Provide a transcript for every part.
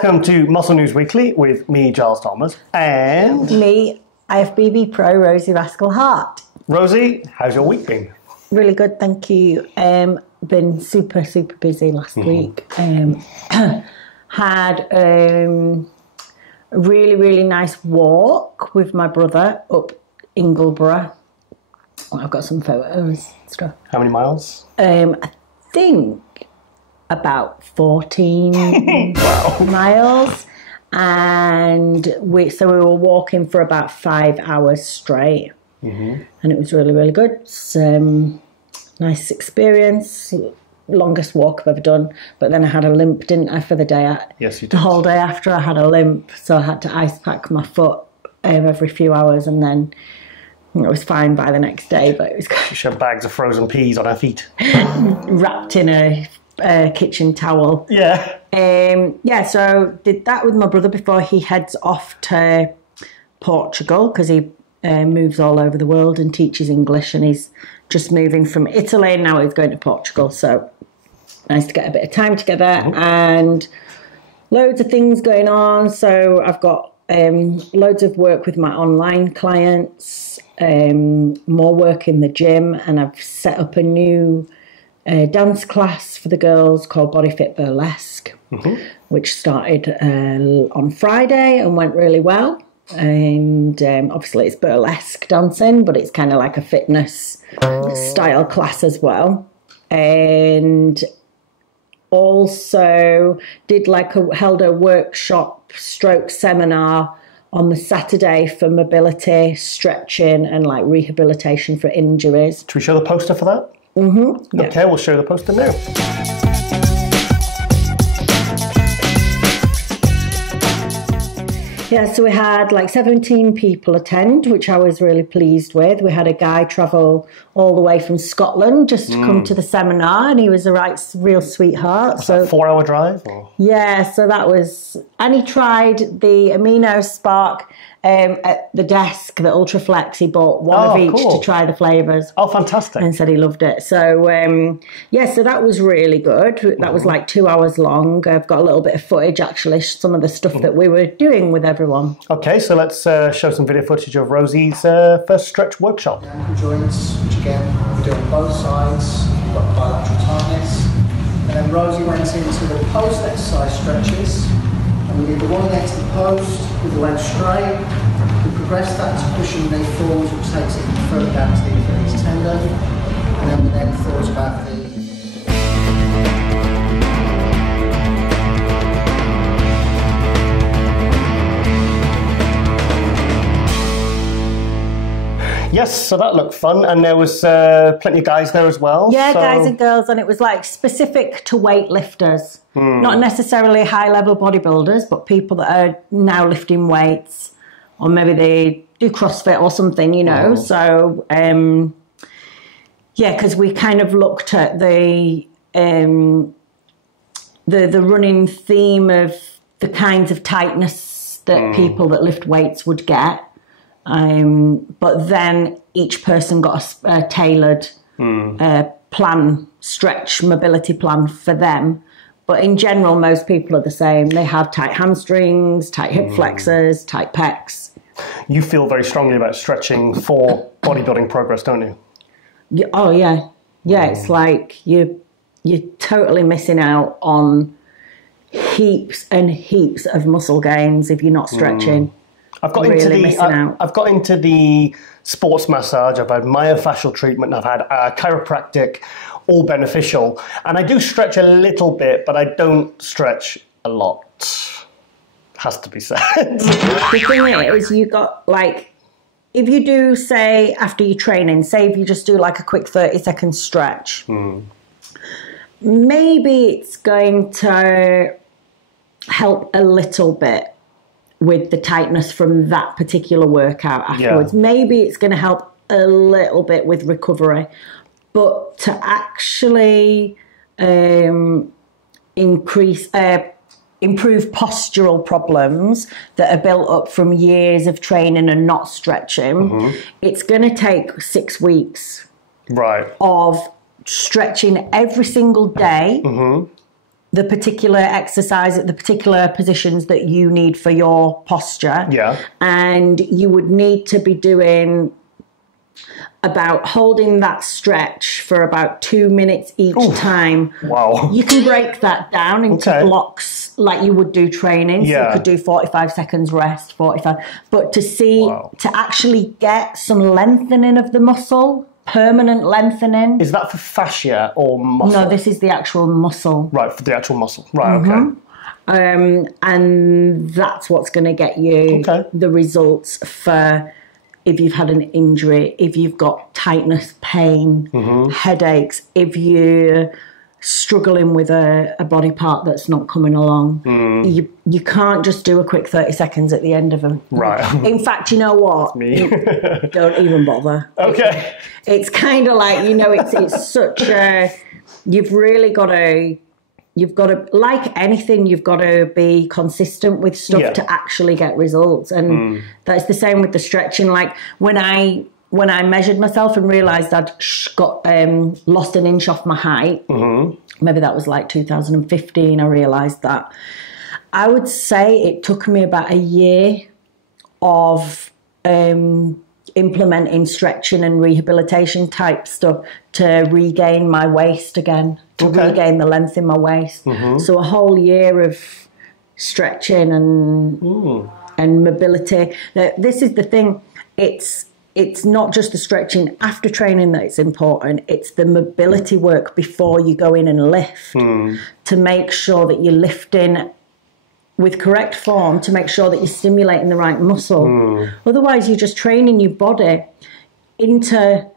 Welcome to Muscle News Weekly with me, Giles Thomas, and me, IFBB Pro Rosie Rascal Hart. Rosie, how's your week been? Really good, thank you. Been super busy last week. Had a really nice walk with my brother up Ingleborough. I've got some photos and stuff. How many miles? I think about 14 miles. And we were walking for about 5 hours straight. And it was really good. It's nice experience. Longest walk I've ever done. But then I had a limp, didn't I, for the day? Yes, you did. The whole day after I had a limp. So I had to ice pack my foot every few hours, and then it was fine by the next day. But it was She had bags of frozen peas on her feet. wrapped in a kitchen towel. Yeah. So did that with my brother before he heads off to Portugal, because he moves all over the world and teaches English, and he's just moving from Italy and now he's going to Portugal. So nice to get a bit of time together and loads of things going on. So I've got loads of work with my online clients, more work in the gym, and I've set up a new dance class for the girls called Body Fit Burlesque, which started on Friday and went really well. And obviously it's burlesque dancing, but it's kind of like a fitness style class as well. And also held a workshop stroke seminar on the Saturday for mobility, stretching, and like rehabilitation for injuries. Should we show the poster for that? Yeah. Okay, we'll show the poster now. Yeah, so we had like 17 people attend, which I was really pleased with. We had a guy travel all the way from Scotland just to come to the seminar, and he was a real sweetheart. So 4-hour drive? Or? Yeah, so that was... And he tried the Amino Spark at the desk, the Ultraflex. He bought one of each to try the flavours. Oh, fantastic. And said he loved it. So, so that was really good. That was like 2 hours long. I've got a little bit of footage, actually, some of the stuff that we were doing with everyone. Okay, so let's show some video footage of Rosie's first stretch workshop. Ankle joints, which again, we do on both sides. We've got bilateral tightness. And then Rosie went into the post exercise stretches. And we did the one next to the post with the legs straight. We progressed that to pushing the knee forwards, which takes it further down to the Achilles tendon. And then we then thought about the... Yes, so that looked fun, and there was plenty of guys there as well. Yeah, guys and girls, and it was like specific to weightlifters. Not necessarily high-level bodybuilders, but people that are now lifting weights, or maybe they do CrossFit or something, you know. So, because we kind of looked at the running theme of the kinds of tightness that people that lift weights would get. But then each person got a tailored plan, stretch mobility plan for them. But in general, most people are the same. They have tight hamstrings, tight hip flexors, tight pecs. You feel very strongly about stretching for bodybuilding progress, don't you? Oh, yeah. Yeah, it's like you're totally missing out on heaps and heaps of muscle gains if you're not stretching. I've got into the sports massage. I've had myofascial treatment. I've had chiropractic, all beneficial. And I do stretch a little bit, but I don't stretch a lot. Has to be said. The thing is, you got like, if you do, say, after your training, say if you just do like a quick 30-second stretch, maybe it's going to help a little bit with the tightness from that particular workout afterwards. Yeah. Maybe it's going to help a little bit with recovery. But to actually improve postural problems that are built up from years of training and not stretching, it's going to take 6 weeks of stretching every single day the particular exercise, the particular positions that you need for your posture. Yeah. And you would need to be doing about holding that stretch for about 2 minutes each time. Wow. You can break that down into blocks like you would do training. So you could do 45 seconds rest, 45. But to actually get some lengthening of the muscle, permanent lengthening. Is that for fascia or muscle? No, this is the actual muscle. Right, for the actual muscle. Right, okay. And that's what's going to get you the results for if you've had an injury, if you've got tightness, pain, headaches, if you're struggling with a body part that's not coming along. You can't just do a quick 30 seconds at the end of them. Right. In fact, you know what? Me. Don't even bother. Okay. It's kind of like, it's such a... You've really got to... You've got to, like anything, you've got to be consistent with stuff to actually get results. And that's the same with the stretching. Like when I measured myself and realised I'd got lost an inch off my height, maybe that was like 2015, I realised that. I would say it took me about a year of implementing stretching and rehabilitation type stuff to regain my waist again, to regain the length in my waist. So a whole year of stretching and mobility. Now, this is the thing, it's not just the stretching after training that it's important, it's the mobility work before you go in and lift to make sure that you're lifting with correct form, to make sure that you're stimulating the right muscle. Otherwise, you're just training your body into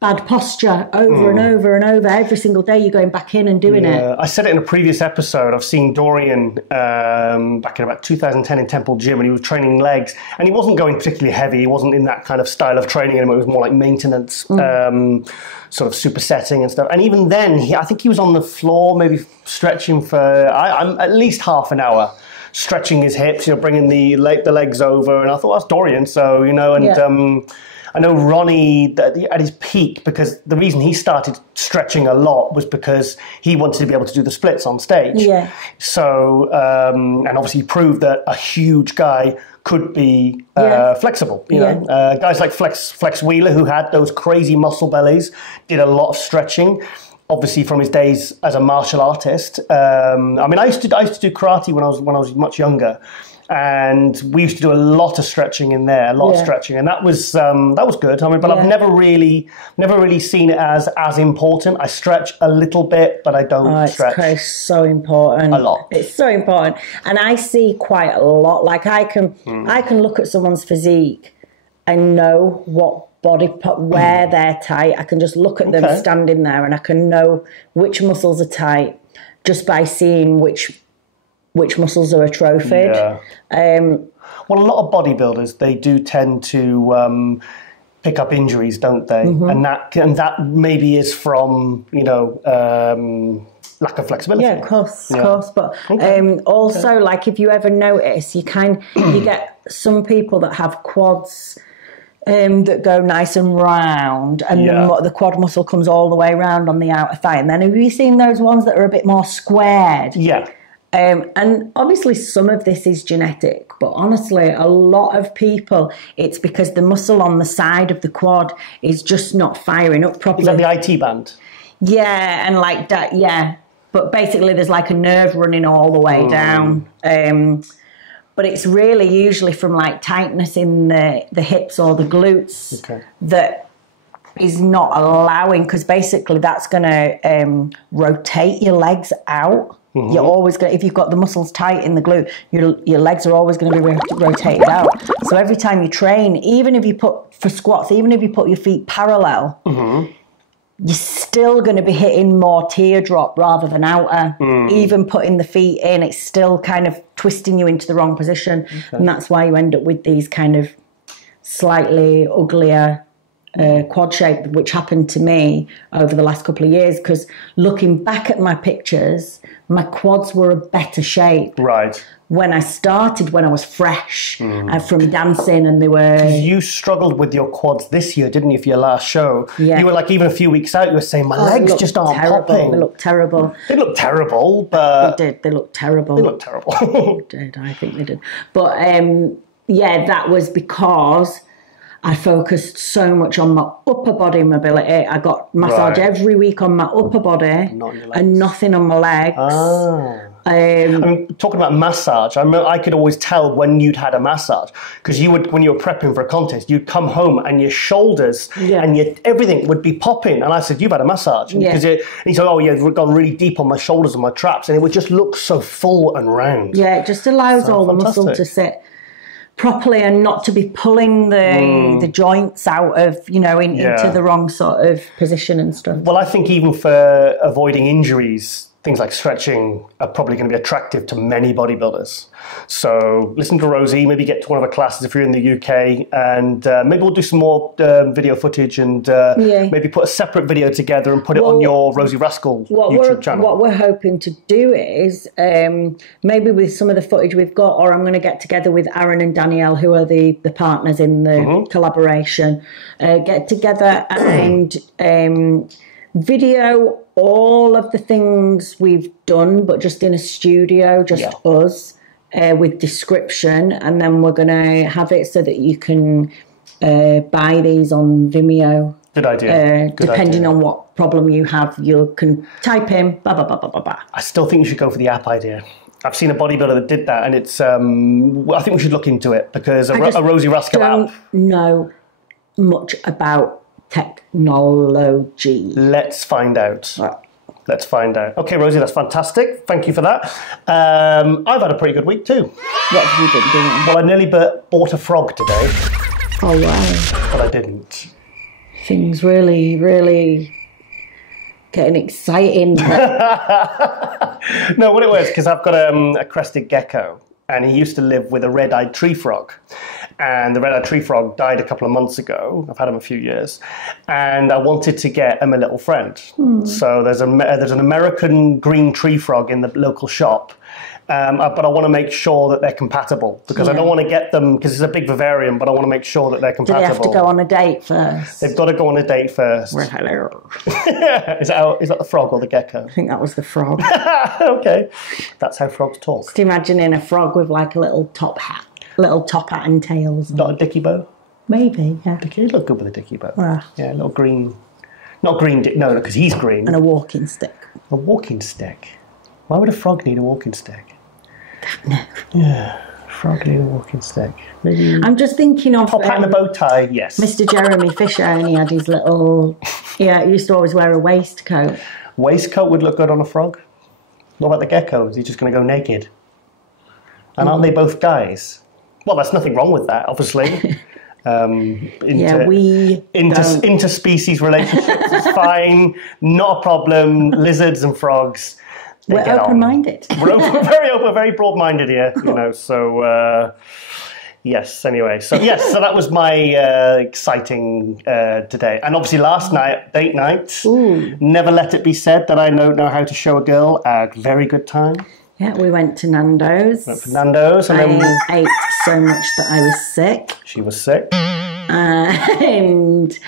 bad posture over and over and over. Every single day you're going back in and doing it. I said it in a previous episode. I've seen Dorian back in about 2010 in Temple Gym, and he was training legs, and he wasn't going particularly heavy. He wasn't in that kind of style of training anymore. It was more like maintenance, sort of supersetting and stuff. And even then, I think he was on the floor, maybe stretching for at least half an hour, stretching his hips, bringing the legs over. And I thought, that's Dorian. So, I know Ronnie, at his peak, because the reason he started stretching a lot was because he wanted to be able to do the splits on stage. Yeah. So, and obviously he proved that a huge guy could be flexible. You know, guys like Flex Wheeler, who had those crazy muscle bellies, did a lot of stretching. Obviously, from his days as a martial artist. I mean, I used to do karate when I was much younger. And we used to do a lot of stretching in there, of stretching, and that was good. I mean, but I've never really seen it as important. I stretch a little bit, but I don't stretch. It's so important. A lot. It's so important, and I see quite a lot. Like I can look at someone's physique and know what where they're tight. I can just look at them standing there, and I can know which muscles are tight just by seeing which muscles are atrophied. Well, a lot of bodybuilders, they do tend to pick up injuries, don't they? And that maybe is from lack of flexibility. Yeah, of course. But also, like if you ever notice, you get some people that have quads that go nice and round, and the quad muscle comes all the way around on the outer thigh. And then have you seen those ones that are a bit more squared? Yeah. And obviously some of this is genetic, but honestly, a lot of people, it's because the muscle on the side of the quad is just not firing up properly. Is that the IT band? Yeah, and like that, But basically there's like a nerve running all the way down. But it's really usually from like tightness in the hips or the glutes that is not allowing, because basically that's going to rotate your legs out. You're always going to, if you've got the muscles tight in the glute, your legs are always going to be rotated out. So every time you train, even if you put your feet parallel, you're still going to be hitting more teardrop rather than outer. Even putting the feet in, it's still kind of twisting you into the wrong position. And that's why you end up with these kind of slightly uglier quad shape, which happened to me over the last couple of years, because looking back at my pictures, my quads were a better shape. Right. When I started, when I was fresh from dancing, and they were... You struggled with your quads this year, didn't you, for your last show? Yeah. You were like, even a few weeks out, you were saying, my legs just aren't popping. They look terrible. They look terrible, but... They did. They looked terrible. They look terrible. They did. I think they did. But, yeah, that was because I focused so much on my upper body mobility. I got massage every week on my upper body and nothing on my legs. I mean, talking about massage, I could always tell when you'd had a massage, because you would, when you were prepping for a contest, you'd come home and your shoulders and everything would be popping. And I said, you've had a massage. And he said, oh yeah, we've gone really deep on my shoulders and my traps, and it would just look so full and round. Yeah, it just allows all the muscle to sit properly and not to be pulling the joints out of, into the wrong sort of position and stuff. Well, I think even for avoiding injuries, things like stretching are probably going to be attractive to many bodybuilders. So listen to Rosie, maybe get to one of her classes if you're in the UK, and maybe we'll do some more video footage and maybe put a separate video together and put it on your Rosie Rascal YouTube channel. What we're hoping to do is maybe with some of the footage we've got, or I'm going to get together with Aaron and Danielle, who are the partners in the collaboration, get together and video all of the things we've done, but just in a studio, just us, with description, and then we're going to have it so that you can buy these on Vimeo. Good idea. Depending on what problem you have, you can type in blah, blah, blah, blah, blah, blah. I still think you should go for the app idea. I've seen a bodybuilder that did that, and it's. I think we should look into it, because a Rosie Rascal app. I don't know much about technology. Let's find out. Right. Let's find out. Okay, Rosie, that's fantastic. Thank you for that. I've had a pretty good week too. What have you been doing? Well, I nearly bought a frog today. Oh, wow. But I didn't. Things really, really getting exciting. No, what it was, because I've got a crested gecko, and he used to live with a red-eyed tree frog. And the red-eyed tree frog died a couple of months ago. I've had him a few years. And I wanted to get him a little friend. So there's an American green tree frog in the local shop. But I want to make sure that they're compatible, because I don't want to get them, because it's a big vivarium, but I want to make sure that they're compatible. Do they have to go on a date first? They've got to go on a date first. Well, hello. Is that the frog or the gecko? I think that was the frog. Okay. That's how frogs talk. Just imagining a frog with like a little top hat and tails. Not a dicky bow? Maybe, yeah. He'd look good with a dicky bow. Yeah, a little green. Not green, no, because he's green. And a walking stick. A walking stick? Why would a frog need a walking stick? No. Yeah, frog need a walking stick. Maybe I'm just thinking of... top hat and a bow tie, yes. Mr. Jeremy Fisher, and he had his little... Yeah, he used to always wear a waistcoat. Waistcoat would look good on a frog. What about the gecko? Is he just going to go naked? And aren't they both guys? Well, there's nothing wrong with that, obviously. Interspecies relationships is fine, not a problem. Lizards and frogs, we're open-minded. We're very broad-minded here, So yes. Anyway, so that was my exciting today, and obviously last night, date night. Ooh. Never let it be said that I don't know how to show a girl a very good time. Yeah, we went to Nando's. And then I ate so much that I was sick. She was sick. And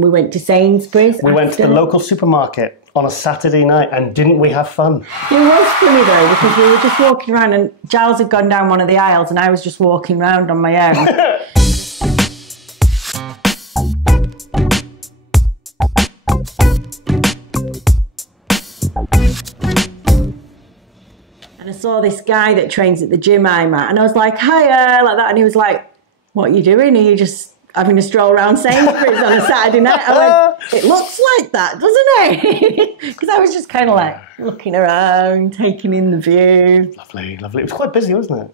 we went to Sainsbury's. We went to the local supermarket on a Saturday night, and didn't we have fun? It was funny though, because we were just walking around, and Giles had gone down one of the aisles, and I was just walking around on my own. And I saw this guy that trains at the gym I'm at, and I was like, hiya, like that. And he was like, what are you doing? Are you just having a stroll around Sainsbury's on a Saturday night? I went, it looks like that, doesn't it? Because I was just kind of like looking around, taking in the view. Lovely. It was quite busy, wasn't it?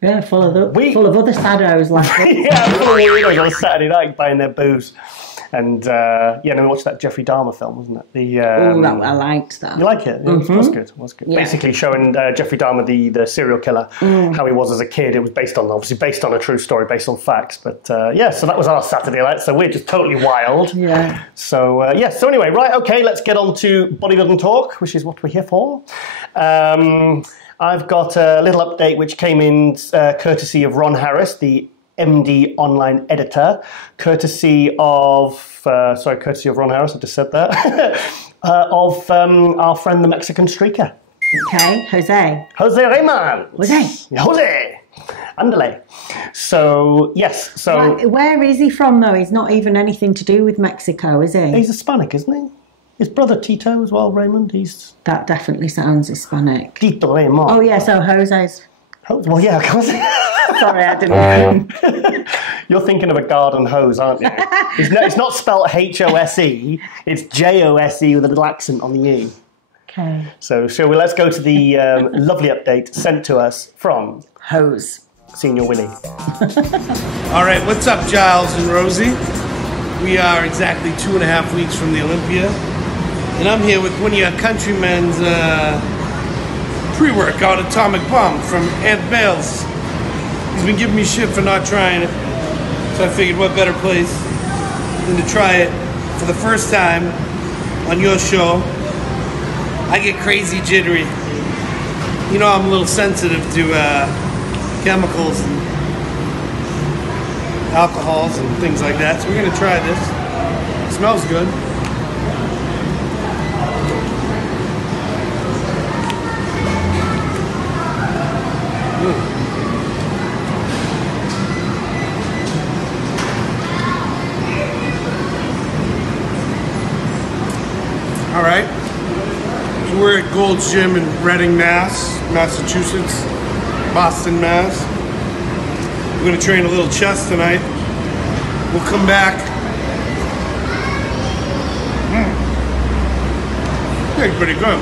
Yeah, full of other saddos like this. Yeah, full of weirdos on a Saturday night buying their booze. And yeah, and we watched that Jeffrey Dahmer film, wasn't it? I liked that. You like it? It was good. It was good. Yeah. Basically showing Jeffrey Dahmer, the serial killer, how he was as a kid. It was obviously based on a true story, based on facts. But yeah, so that was our Saturday night. So we're just totally wild. Yeah. So yeah. So anyway, right. Okay, let's get on to bodybuilding talk, which is what we're here for. I've got a little update which came in courtesy of Ron Harris, the MD online editor, courtesy of Ron Harris, I just said that, of our friend the Mexican streaker. Okay, Jose Rayman. Jose. Andale. So, yes. So where is he from, though? He's not even anything to do with Mexico, is he? He's Hispanic, isn't he? His brother Tito as well, Raymond. That definitely sounds Hispanic. Tito Raymond. Oh, yeah, so Jose's... Well, yeah, of course. Sorry, I didn't... You're thinking of a garden hose, aren't you? It's not spelled H-O-S-E. It's J-O-S-E with a little accent on the E. Okay. So, let's go to the lovely update sent to us from... Hose. Senior Willie. All right, what's up, Giles and Rosie? We are exactly 2.5 weeks from the Olympia, and I'm here with one of your countrymen's pre-workout atomic bomb from Aunt Bales. He's been giving me shit for not trying it, so I figured what better place than to try it for the first time on your show. I get crazy jittery. You know I'm a little sensitive to chemicals and alcohols and things like that, so we're gonna try this. It smells good. All right, so we're at Gold's Gym in Reading, Massachusetts, Boston, Mass. We're gonna train a little chest tonight. We'll come back. That's pretty good.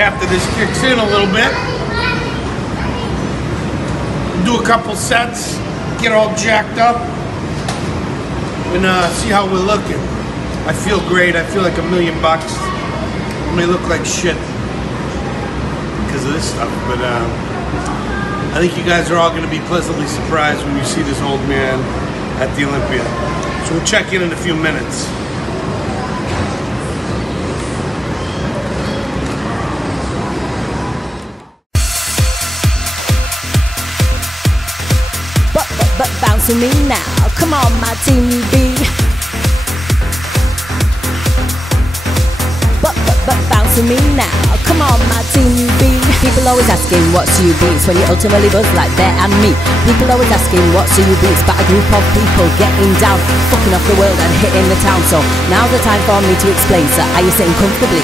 After this kicks in a little bit, do a couple sets, get all jacked up, and see how we're looking. I feel great. I feel like $1 million. I may look like shit because of this stuff, but I think you guys are all going to be pleasantly surprised when you see this old man at the Olympia. So we'll check in a few minutes. But bounce with me now. Come on, my team, you be. But bounce with me now. Come on, my team, you be. People always asking what's you beats when you ultimately buzz like that and me. People always asking what's you beats, but a group of people getting down, fucking off the world and hitting the town. So now's the time for me to explain. So are you sitting comfortably?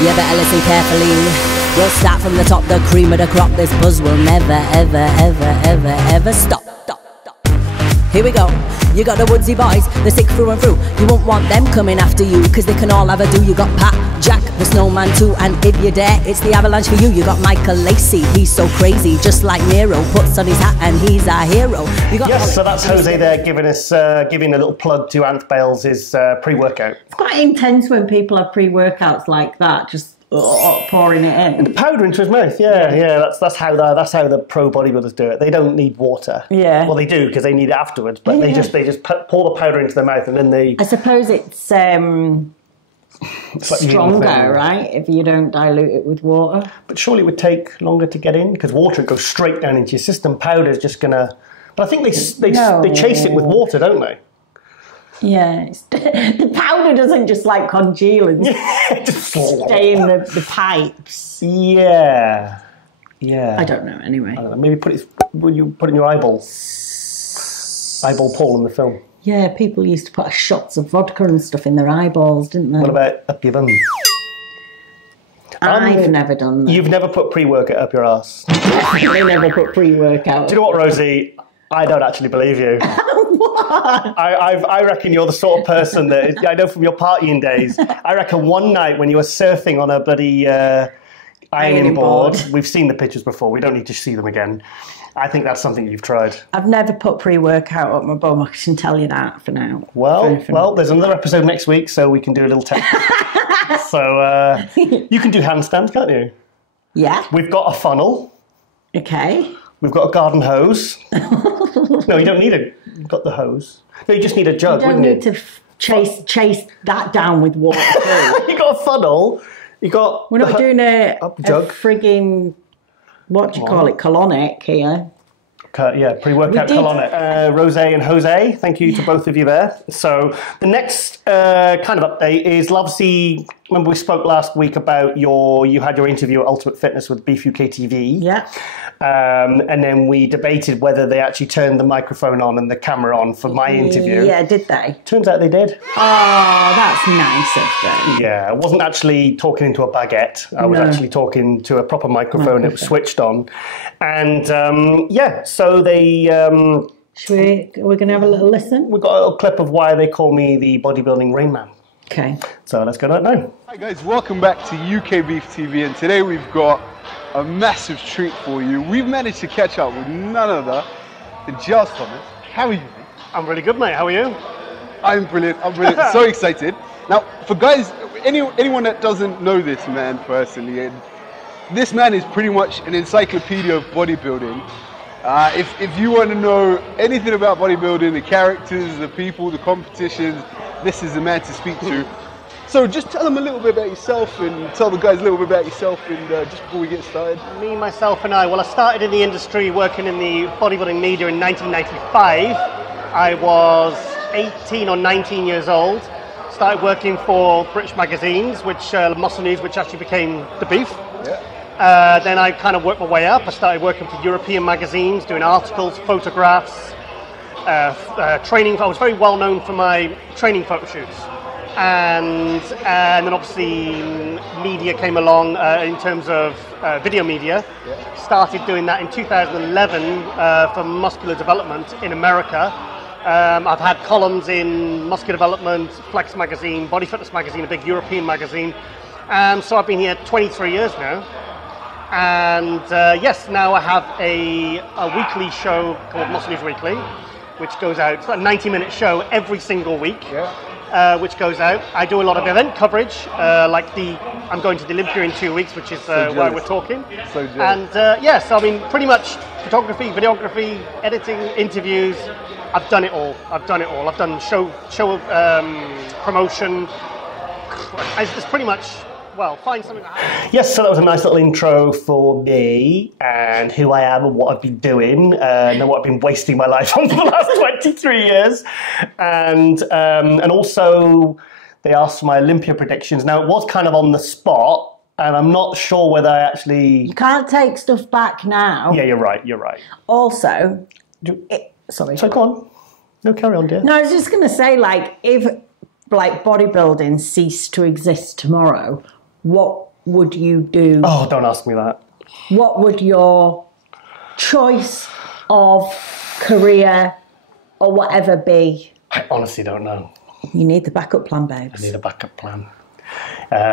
You better listen carefully. We'll start from the top, the cream of the crop. This buzz will never, ever, ever, ever, ever stop. Here we go. You got the woodsy boys, they're sick through and through. You won't want them coming after you, cause they can all have a do. You got Pat, Jack, the snowman too, and if you're there, it's the avalanche for you. You got Michael Lacey, he's so crazy, just like Nero. Puts on his hat and he's our hero. You got yes, so that's Jose there giving us giving a little plug to Aunt Bales' pre-workout. It's quite intense when people have pre-workouts like that, just pouring it in. And the powder into his mouth, yeah. That's how the pro bodybuilders do it. They don't need water. Yeah. Well, they do because they need it afterwards, but they just pour the powder into their mouth and then they. I suppose it's stronger, right? If you don't dilute it with water. But surely it would take longer to get in because water goes straight down into your system. Powder's just gonna. But I think they chase it with water, don't they? Yeah, the powder doesn't just like congeal and stay in the pipes. Yeah. I don't know. Anyway, I don't know. Maybe will you put it in your eyeball? Eyeball Paul in the film. Yeah, people used to put shots of vodka and stuff in their eyeballs, didn't they? What about up your bum? I've never done that. You've never put pre-workout up your arse? I never put pre-workout. Do you know what, Rosie? I don't actually believe you. What? I reckon you're the sort of person that, I know from your partying days, I reckon one night when you were surfing on a bloody ironing board, we've seen the pictures before, we don't need to see them again, I think that's something you've tried. I've never put pre-workout up my bum, I can tell you that for now. Well, there's another episode next week, so we can do a little test. So you can do handstands, can't you? Yeah. We've got a funnel. Okay. We've got a garden hose. No, you don't need it. You've got the hose. No, you just need a jug, wouldn't you? You don't need to chase that down with water. You got a funnel. You got. We're not doing a jug. Frigging, what do you call it, colonic here. Yeah, pre-workout colonic. Rosie and Jose, thank you to both of you there. So the next kind of update is, obviously, remember we spoke last week about you had your interview at Ultimate Fitness with Beef UK TV. Yeah. And then we debated whether they actually turned the microphone on and the camera on for my interview. Yeah, did they? Turns out they did. Oh, that's nice of them. Yeah, I wasn't actually talking into a baguette. I was actually talking to a proper microphone that was switched on. And so they... We're going to have a little listen? We've got a little clip of why they call me the bodybuilding Rain Man. Okay. So let's go to that now. Hi guys, welcome back to UK Beef TV, and today we've got a massive treat for you. We've managed to catch up with none other than Giles Thomas. How are you, mate? I'm really good, mate. How are you? I'm brilliant. So excited. Now, for guys, anyone that doesn't know this man personally, this man is pretty much an encyclopedia of bodybuilding. If you want to know anything about bodybuilding, the characters, the people, the competitions, this is the man to speak to. So just tell them a little bit about yourself, and tell the guys a little bit about yourself, and just before we get started. Me, myself and I, well, I started in the industry working in the bodybuilding media in 1995. I was 18 or 19 years old. Started working for British magazines, which Muscle News, which actually became The Beef. Yeah. Then I kind of worked my way up. I started working for European magazines, doing articles, photographs, training. I was very well known for my training photo shoots. And then obviously media came along in terms of video media. Yeah. Started doing that in 2011 for Muscular Development in America. I've had columns in Muscular Development, Flex Magazine, Body Fitness Magazine, a big European magazine. So I've been here 23 years now. And yes, now I have a weekly show called Muscle News Weekly, which goes out. It's a 90-minute show every single week. Yeah. Which goes out. I do a lot of event coverage, I'm going to the Olympia in 2 weeks, which is why we're talking. So and yes, I mean, pretty much photography, videography, editing, interviews. I've done it all. I've done show promotion. It's pretty much. Well, find something that happens. Yes, so that was a nice little intro for me and who I am and what I've been doing and what I've been wasting my life on for the last 23 years. And also they asked for my Olympia predictions. Now, it was kind of on the spot, and I'm not sure whether I actually... You can't take stuff back now. Yeah, you're right. Also... Sorry. So go on. No, carry on, dear. No, I was just going to say, if bodybuilding ceased to exist tomorrow... What would you do? Oh, don't ask me that. What would your choice of career or whatever be? I honestly don't know. You need the backup plan, babes. I need a backup plan.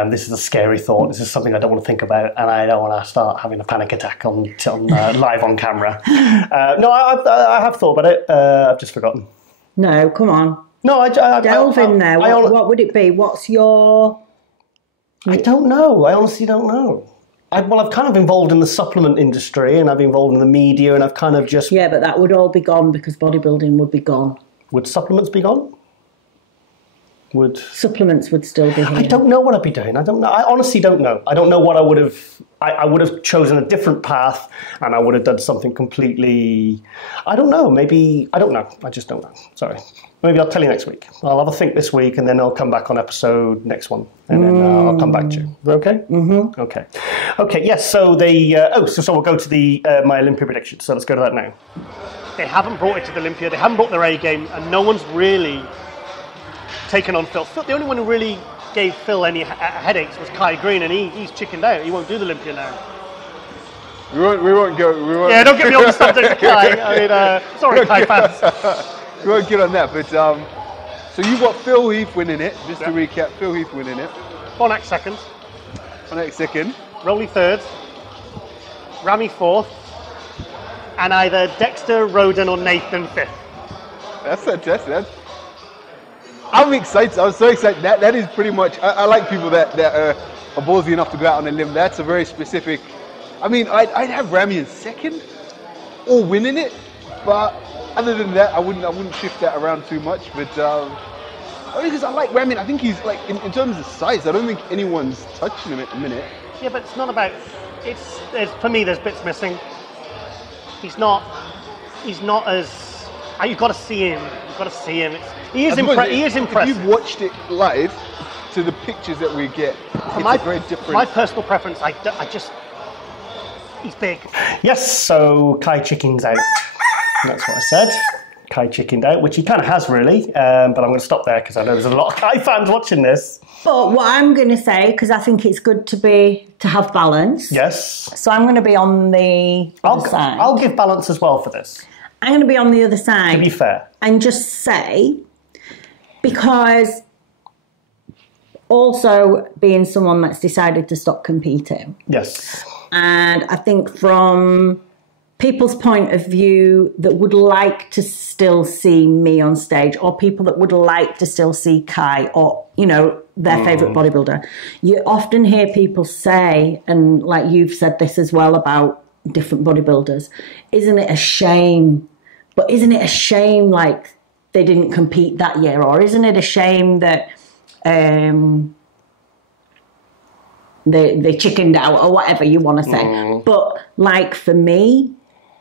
This is a scary thought. This is something I don't want to think about, and I don't want to start having a panic attack on live on camera. No, I have thought about it. I've just forgotten. No, come on. No, I delve in there. What would it be? What's your... I don't know. I honestly don't know. I've kind of involved in the supplement industry, and I've been involved in the media, and I've kind of just... Yeah, but that would all be gone because bodybuilding would be gone. Would supplements be gone? Supplements would still be here. I don't know what I'd be doing. I don't know. I honestly don't know. I don't know what I would have... I would have chosen a different path, and I would have done something completely... I don't know. Maybe... I don't know. I just don't know. Sorry. Maybe I'll tell you next week. I'll have a think this week, and then I'll come back on episode next one, and then I'll come back to you. Is that okay? Mm-hmm. Okay. Okay, yes, so so we'll go to the my Olympia prediction. So let's go to that now. They haven't brought it to the Olympia. They haven't brought their A game, and no one's really taken on Phil. The only one who really gave Phil any headaches was Kai Green, and he's chickened out. He won't do the Olympia now. We won't go. Yeah, don't get me on the subject of Kai. I mean, sorry, Kai fans. We won't get on that, but so you've got Phil Heath winning it. Just to recap, Phil Heath winning it. Bonac second. Bonac second. Rowley third. Rami fourth. and either Dexter, Roden, or Nathan 5th. That's fantastic. I'm excited. I'm so excited. That is pretty much. I like people that are ballsy enough to go out on a limb. That's a very specific. I mean, I'd have Ramy in second, or winning it. But other than that, I wouldn't shift that around too much. But because I like Ramy. I think he's like in terms of size. I don't think anyone's touching him at the minute. Yeah, but it's not about. It's for me. There's bits missing. He's not as. You've got to see him. You've got to see him. He is impressive. If you've watched it live, to the pictures that we get, it's a very different. My personal preference, he's big. Yes, so Kai chickened out. That's what I said. Kai chickened out, which he kind of has really, but I'm going to stop there because I know there's a lot of Kai fans watching this. But what I'm going to say, because I think it's good to have balance. Yes. So I'm going to be on the other side. I'll give balance as well for this. I'm going to be on the other side. To be fair. And just say, because also being someone that's decided to stop competing. Yes. And I think from people's point of view that would like to still see me on stage, or people that would like to still see Kai, or, you know, their favourite bodybuilder, you often hear people say, and like you've said this as well about different bodybuilders, isn't it a shame? But isn't it a shame, like, they didn't compete that year? Or isn't it a shame that they chickened out, or whatever you want to say? But, like, for me,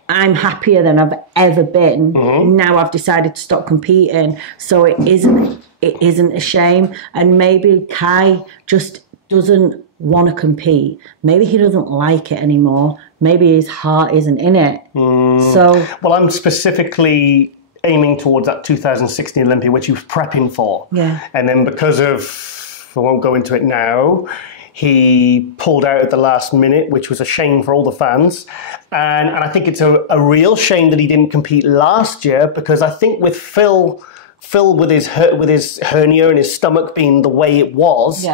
I'm happier than I've ever been. Now I've decided to stop competing, so it isn't a shame. And maybe Kai just doesn't want to compete. Maybe he doesn't like it anymore. Maybe his heart isn't in it. So, well, I'm specifically aiming towards that 2016 Olympia, which he was prepping for. Yeah. And then because of, I won't go into it now, he pulled out at the last minute, which was a shame for all the fans. And I think it's a real shame that he didn't compete last year, because I think with Phil with his hernia and his stomach being the way it was,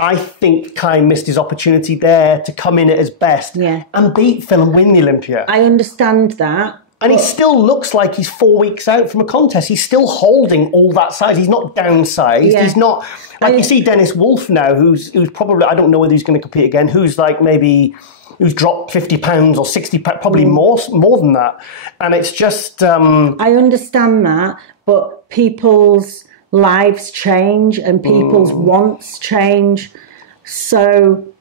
I think Kai missed his opportunity there to come in at his best and beat Phil and win the Olympia. I understand that. And he still looks like he's 4 weeks out from a contest. He's still holding all that size. He's not downsized. He's not... Like, you see Dennis Wolf now, who's probably... I don't know whether he's going to compete again, who's like maybe... who's dropped 50 pounds or 60 pounds, probably more than that. And it's just... I understand that, but people's lives change and people's wants change. So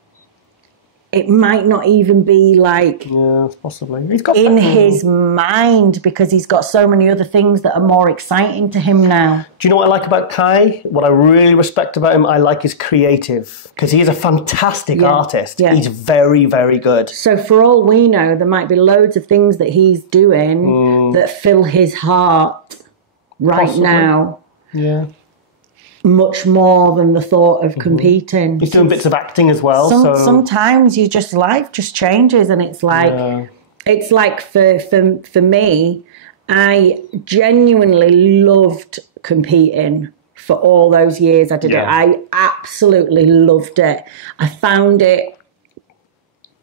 it might not even be like... Yeah, possibly. He's got in his mind, because he's got so many other things that are more exciting to him now. Do you know what I like about Kai? What I really respect about him, I like his creative, because he is a fantastic artist. Yeah. He's very, very good. So for all we know, there might be loads of things that he's doing that fill his heart now. Yeah. Much more than the thought of competing. He's doing bits of acting as well. Sometimes life just changes, and it's like it's like for me, I genuinely loved competing for all those years I did it. I absolutely loved it. I found it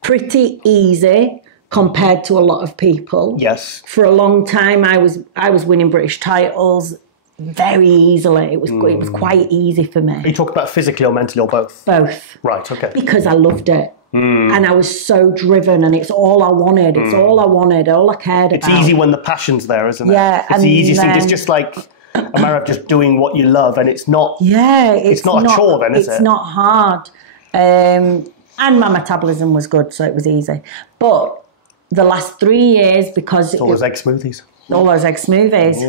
pretty easy compared to a lot of people. Yes. For a long time, I was winning British titles very easily. It was quite easy for me. Are you talking about physically or mentally or both? Both. Right, okay. Because I loved it. And I was so driven, and it's all I wanted. It's all I wanted, all I cared about. It's easy when the passion's there, isn't it? Yeah. It's the easiest thing. It's just like a matter of just doing what you love, and it's not... Yeah. It's not a chore then, is it? It's not hard. And my metabolism was good, so it was easy. But the last 3 years, because... All those egg smoothies. All those egg smoothies.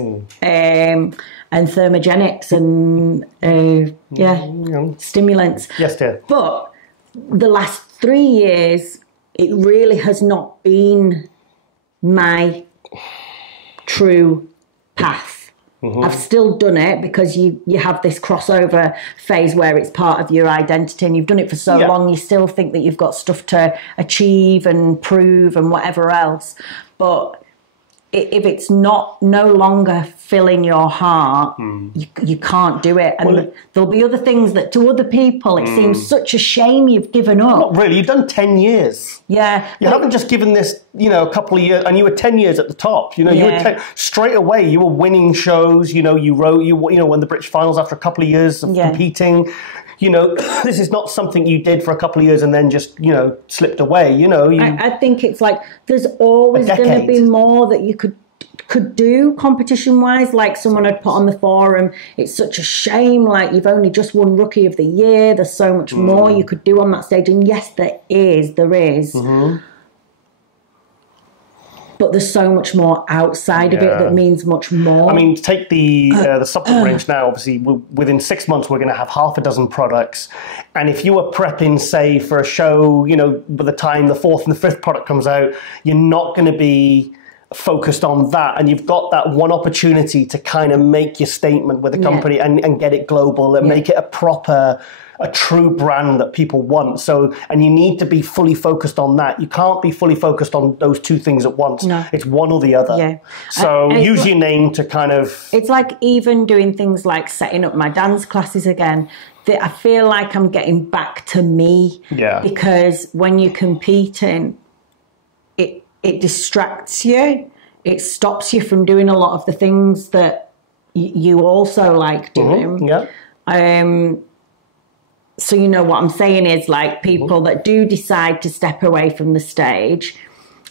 And thermogenics and stimulants. Yes, dear. But the last 3 years, it really has not been my true path. I've still done it because you have this crossover phase where it's part of your identity, and you've done it for so long, you still think that you've got stuff to achieve and prove and whatever else. But if it's no longer filling your heart, you can't do it. And there'll be other things that to other people it seems such a shame you've given up. Not really. You've done 10 years. Yeah. You haven't just given this, you know, a couple of years, and you were 10 years at the top. You know, you were straight away. You were winning shows. You know, you won the British finals after a couple of years of competing. You know, this is not something you did for a couple of years and then just, you know, slipped away. You know, I think it's like there's always going to be more that you could do competition-wise. Like someone had put on the forum, it's such a shame, like you've only just won Rookie of the Year. There's so much more you could do on that stage. And yes, there is. But there's so much more outside of it that means much more. I mean, take the supplement range now. Obviously, within 6 months, we're going to have half a dozen products. And if you were prepping, say, for a show, you know, by the time the 4th and the 5th product comes out, you're not going to be focused on that. And you've got that one opportunity to kind of make your statement with the company and get it global and make it a true brand that people want. So, and you need to be fully focused on that. You can't be fully focused on those two things at once. No. It's one or the other. Yeah. So use your name to kind of... It's like even doing things like setting up my dance classes again. I feel like I'm getting back to me. Yeah. Because when you're competing, it distracts you. It stops you from doing a lot of the things that you also like doing. So, you know, what I'm saying is, like, people that do decide to step away from the stage,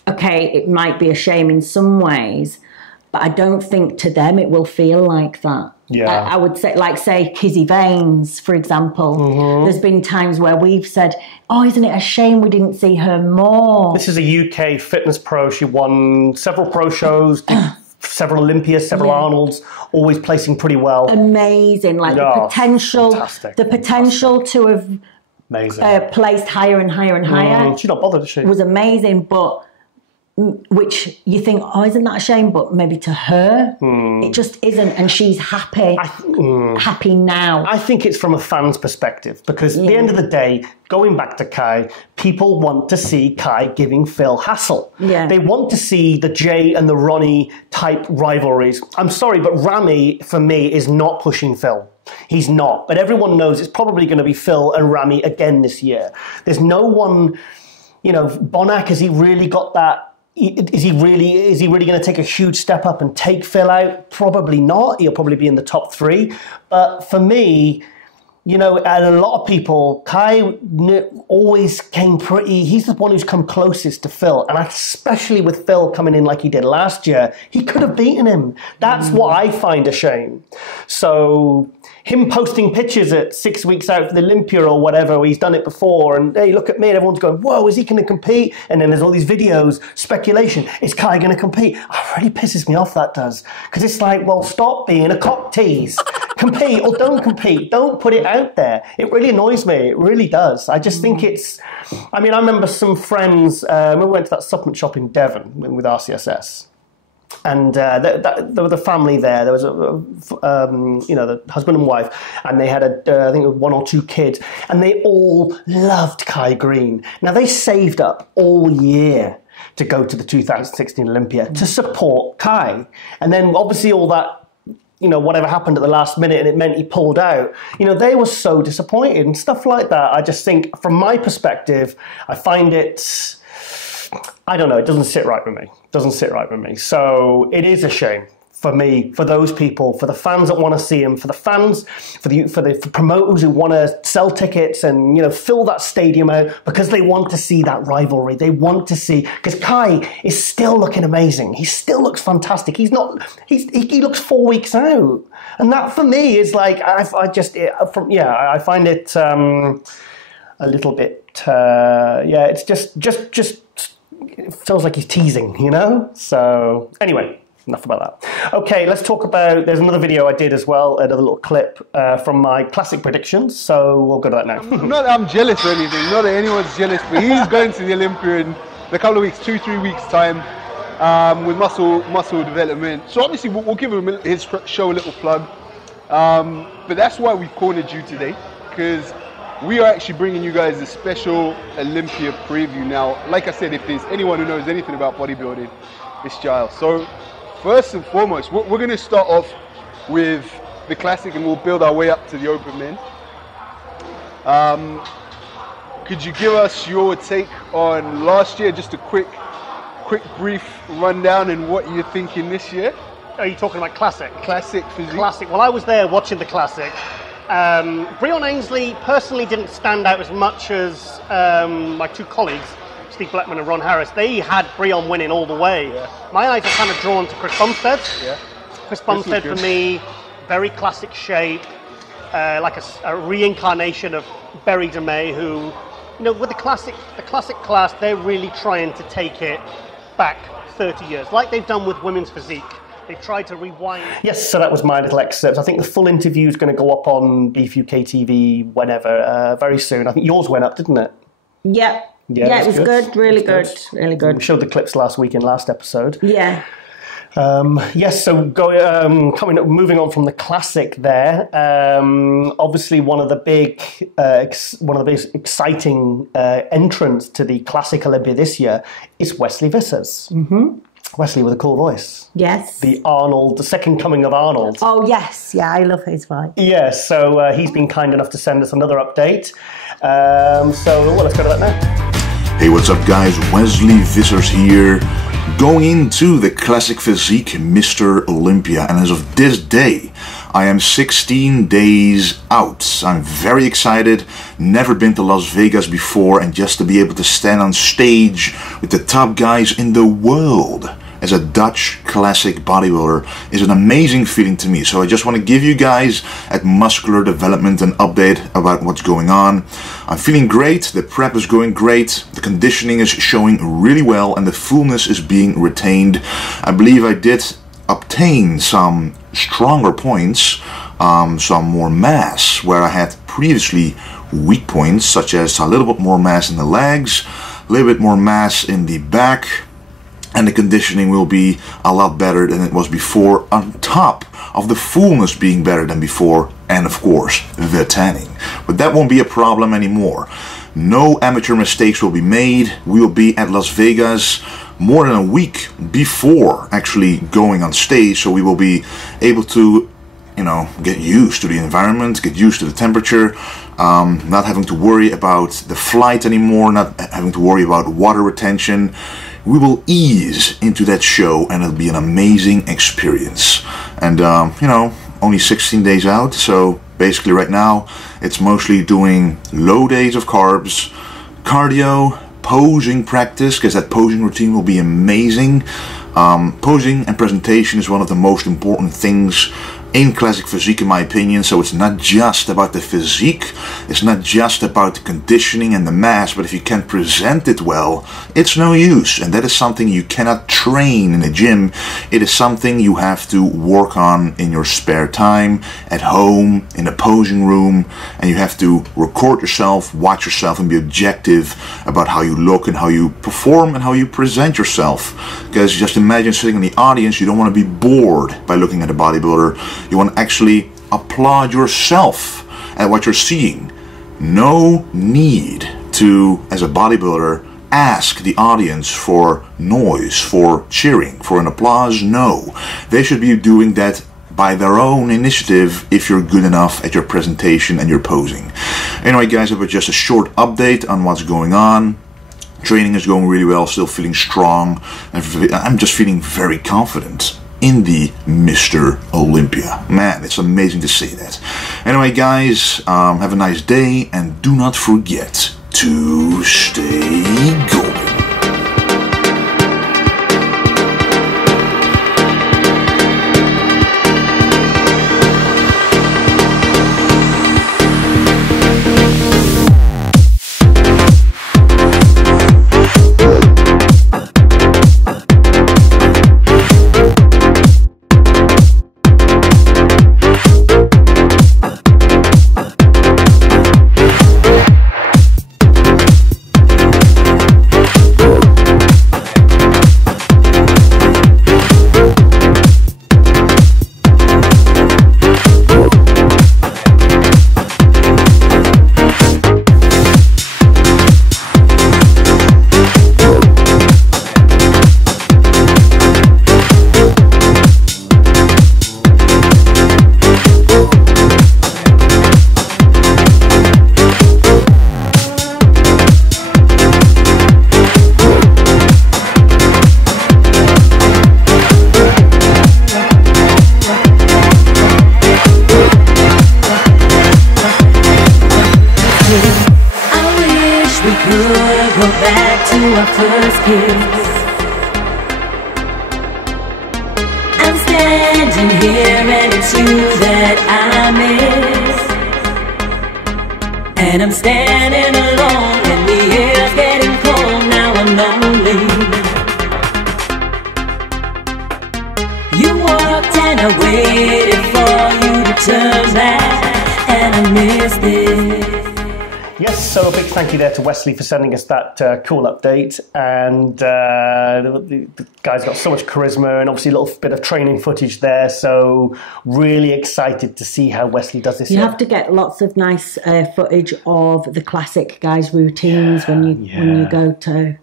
okay, it might be a shame in some ways, but I don't think to them it will feel like that. Yeah. I would say, like, say, Kizzy Vanes, for example. There's been times where we've said, oh, isn't it a shame we didn't see her more? This is a UK fitness pro. She won several pro shows, several Olympias, several Arnolds, always placing pretty well. Amazing, like the potential to have placed higher and higher and higher. She's not bothered, is she? Was amazing, but which you think, oh, isn't that a shame? But maybe to her, it just isn't, and she's happy. Happy now. I think it's from a fan's perspective, because at the end of the day, going back to Kai, people want to see Kai giving Phil hassle. Yeah. They want to see the Jay and the Ronnie type rivalries. I'm sorry, but Rami, for me, is not pushing Phil. He's not. But everyone knows it's probably going to be Phil and Rami again this year. There's no one, you know, Bonac, has he really got that? Is he really going to take a huge step up and take Phil out? Probably not. He'll probably be in the top 3. But for me, you know, and a lot of people, Kai always came he's the one who's come closest to Phil. And especially with Phil coming in like he did last year, he could have beaten him. That's what I find a shame. So him posting pictures at 6 weeks out for the Olympia or whatever, he's done it before, and hey, look at me, and everyone's going, whoa, is he going to compete? And then there's all these videos, speculation, is Kai going to compete? Oh, it really pisses me off, that does. Because it's like, well, stop being a cock tease. Compete or don't compete. Don't put it out there. It really annoys me. It really does. I just think it's... I mean, I remember some friends, we went to that supplement shop in Devon with RCSS. And there was a family there. There was the husband and wife, and they had I think 1 or 2 kids, and they all loved Kai Green. Now they saved up all year to go to the 2016 Olympia to support Kai, and then obviously all that, you know, whatever happened at the last minute, and it meant he pulled out. You know, they were so disappointed and stuff like that. I just think, from my perspective, I find it. I don't know, it doesn't sit right with me. So it is a shame for me, for those people, for the fans that want to see him, for the fans, for the promoters who want to sell tickets and, you know, fill that stadium out because they want to see that rivalry. They want to see, because Kai is still looking amazing. He still looks fantastic. He looks 4 weeks out. And that for me is like, I find it a little bit, it's just it feels like he's teasing, you know? So anyway, enough about that. Okay, let's talk about, there's another video I did as well, another little clip from my classic predictions. So we'll go to that now. Not that I'm jealous or anything, not that anyone's jealous, but he's going to the Olympia in a couple of weeks, 2-3 weeks time, with muscle development. So obviously we'll give him his show a little plug. But that's why we've cornered you today, because we are actually bringing you guys a special Olympia preview now. Like I said, if there's anyone who knows anything about bodybuilding, it's Giles. So first and foremost, we're going to start off with the classic and we'll build our way up to the open men. Could you give us your take on last year? Just a quick brief rundown and what you're thinking this year. Are you talking about classic? Classic physique. Classic. Well, I was there watching the classic. Breon Ainsley personally didn't stand out as much as my two colleagues, Steve Blackman and Ron Harris. They had Breon winning all the way. Yeah. My eyes are kind of drawn to Chris Bumstead. Yeah. Chris Bumstead for me, very classic shape, like a reincarnation of Berry DeMay, who, you know, with the classic class, they're really trying to take it back 30 years, like they've done with women's physique. They tried to rewind. Yes, so that was my little excerpt. I think the full interview is going to go up on Beef UK TV whenever, very soon. I think yours went up, didn't it? Yeah. Yeah, it was good. Really good. Really good. We showed the clips last week in last episode. Yeah. Yes, so moving on from the classic there. Obviously, one of the big exciting entrants to the classic Olympia this year is Wesley Vissers. Mm-hmm. Wesley with a cool voice. Yes. The second coming of Arnold. Oh yes, yeah, I love his voice. Yes, so he's been kind enough to send us another update. Let's go to that now. Hey, what's up guys? Wesley Vissers here, going into the classic physique Mr. Olympia, and as of this day, I am 16 days out. I'm very excited, never been to Las Vegas before, and just to be able to stand on stage with the top guys in the world as a Dutch classic bodybuilder is an amazing feeling to me. So I just want to give you guys at Muscular Development an update about what's going on. I'm feeling great, the prep is going great, the conditioning is showing really well, and the fullness is being retained. I believe I did obtain some stronger points, some more mass where I had previously weak points, such as a little bit more mass in the legs, a little bit more mass in the back, and the conditioning will be a lot better than it was before, on top of the fullness being better than before, and of course the tanning. But that won't be a problem anymore. No amateur mistakes will be made. We will be at Las Vegas more than a week before actually going on stage, so we will be able to, you know, get used to the environment, get used to the temperature, not having to worry about the flight anymore, not having to worry about water retention. We will ease into that show and it'll be an amazing experience. And you know, only 16 days out, so basically right now it's mostly doing low days of carbs, cardio, posing practice, because that posing routine will be amazing. Posing and presentation is one of the most important things in classic physique, in my opinion. So it's not just about the physique, it's not just about the conditioning and the mass, but if you can't present it well, it's no use. And that is something you cannot train in a gym. It is something you have to work on in your spare time, at home, in a posing room, and you have to record yourself, watch yourself, and be objective about how you look and how you perform and how you present yourself. Because just imagine sitting in the audience, you don't want to be bored by looking at a bodybuilder. You want to actually applaud yourself at what you're seeing. No need to, as a bodybuilder, ask the audience for noise, for cheering, for an applause. No. They should be doing that by their own initiative if you're good enough at your presentation and your posing. Anyway guys, it was just a short update on what's going on. Training is going really well, still feeling strong. I'm just feeling very confident in the Mr. Olympia. Man, it's amazing to say that. Anyway guys, have a nice day and do not forget to stay golden. kiss. I'm standing here and it's you that I miss. And I'm standing alone and the air's getting cold. Now I'm lonely. You walked and I waited for you to turn back, and I missed it. Yes, so a big thank you there to Wesley for sending us that cool update. And the guy's got so much charisma and obviously a little bit of training footage there. So really excited to see how Wesley does this. You have to get lots of nice footage of the classic guys' routines when you go to.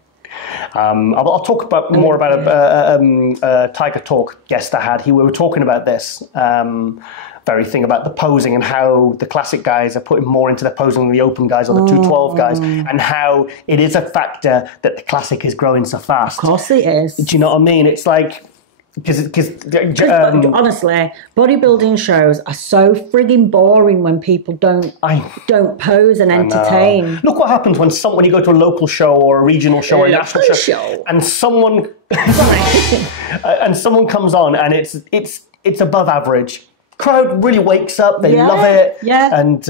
I'll talk about more about a Tiger Talk guest I had. We were talking about this. Very thing about the posing and how the classic guys are putting more into their posing than the open guys or the 212 guys, and how it is a factor that the classic is growing so fast. Of course it is. Do you know what I mean? It's like, honestly, bodybuilding shows are so frigging boring when people don't pose and entertain. Look what happens when you go to a local show or a regional show or a national show, and someone comes on and it's above average. Crowd really wakes up, they love it. Yeah. And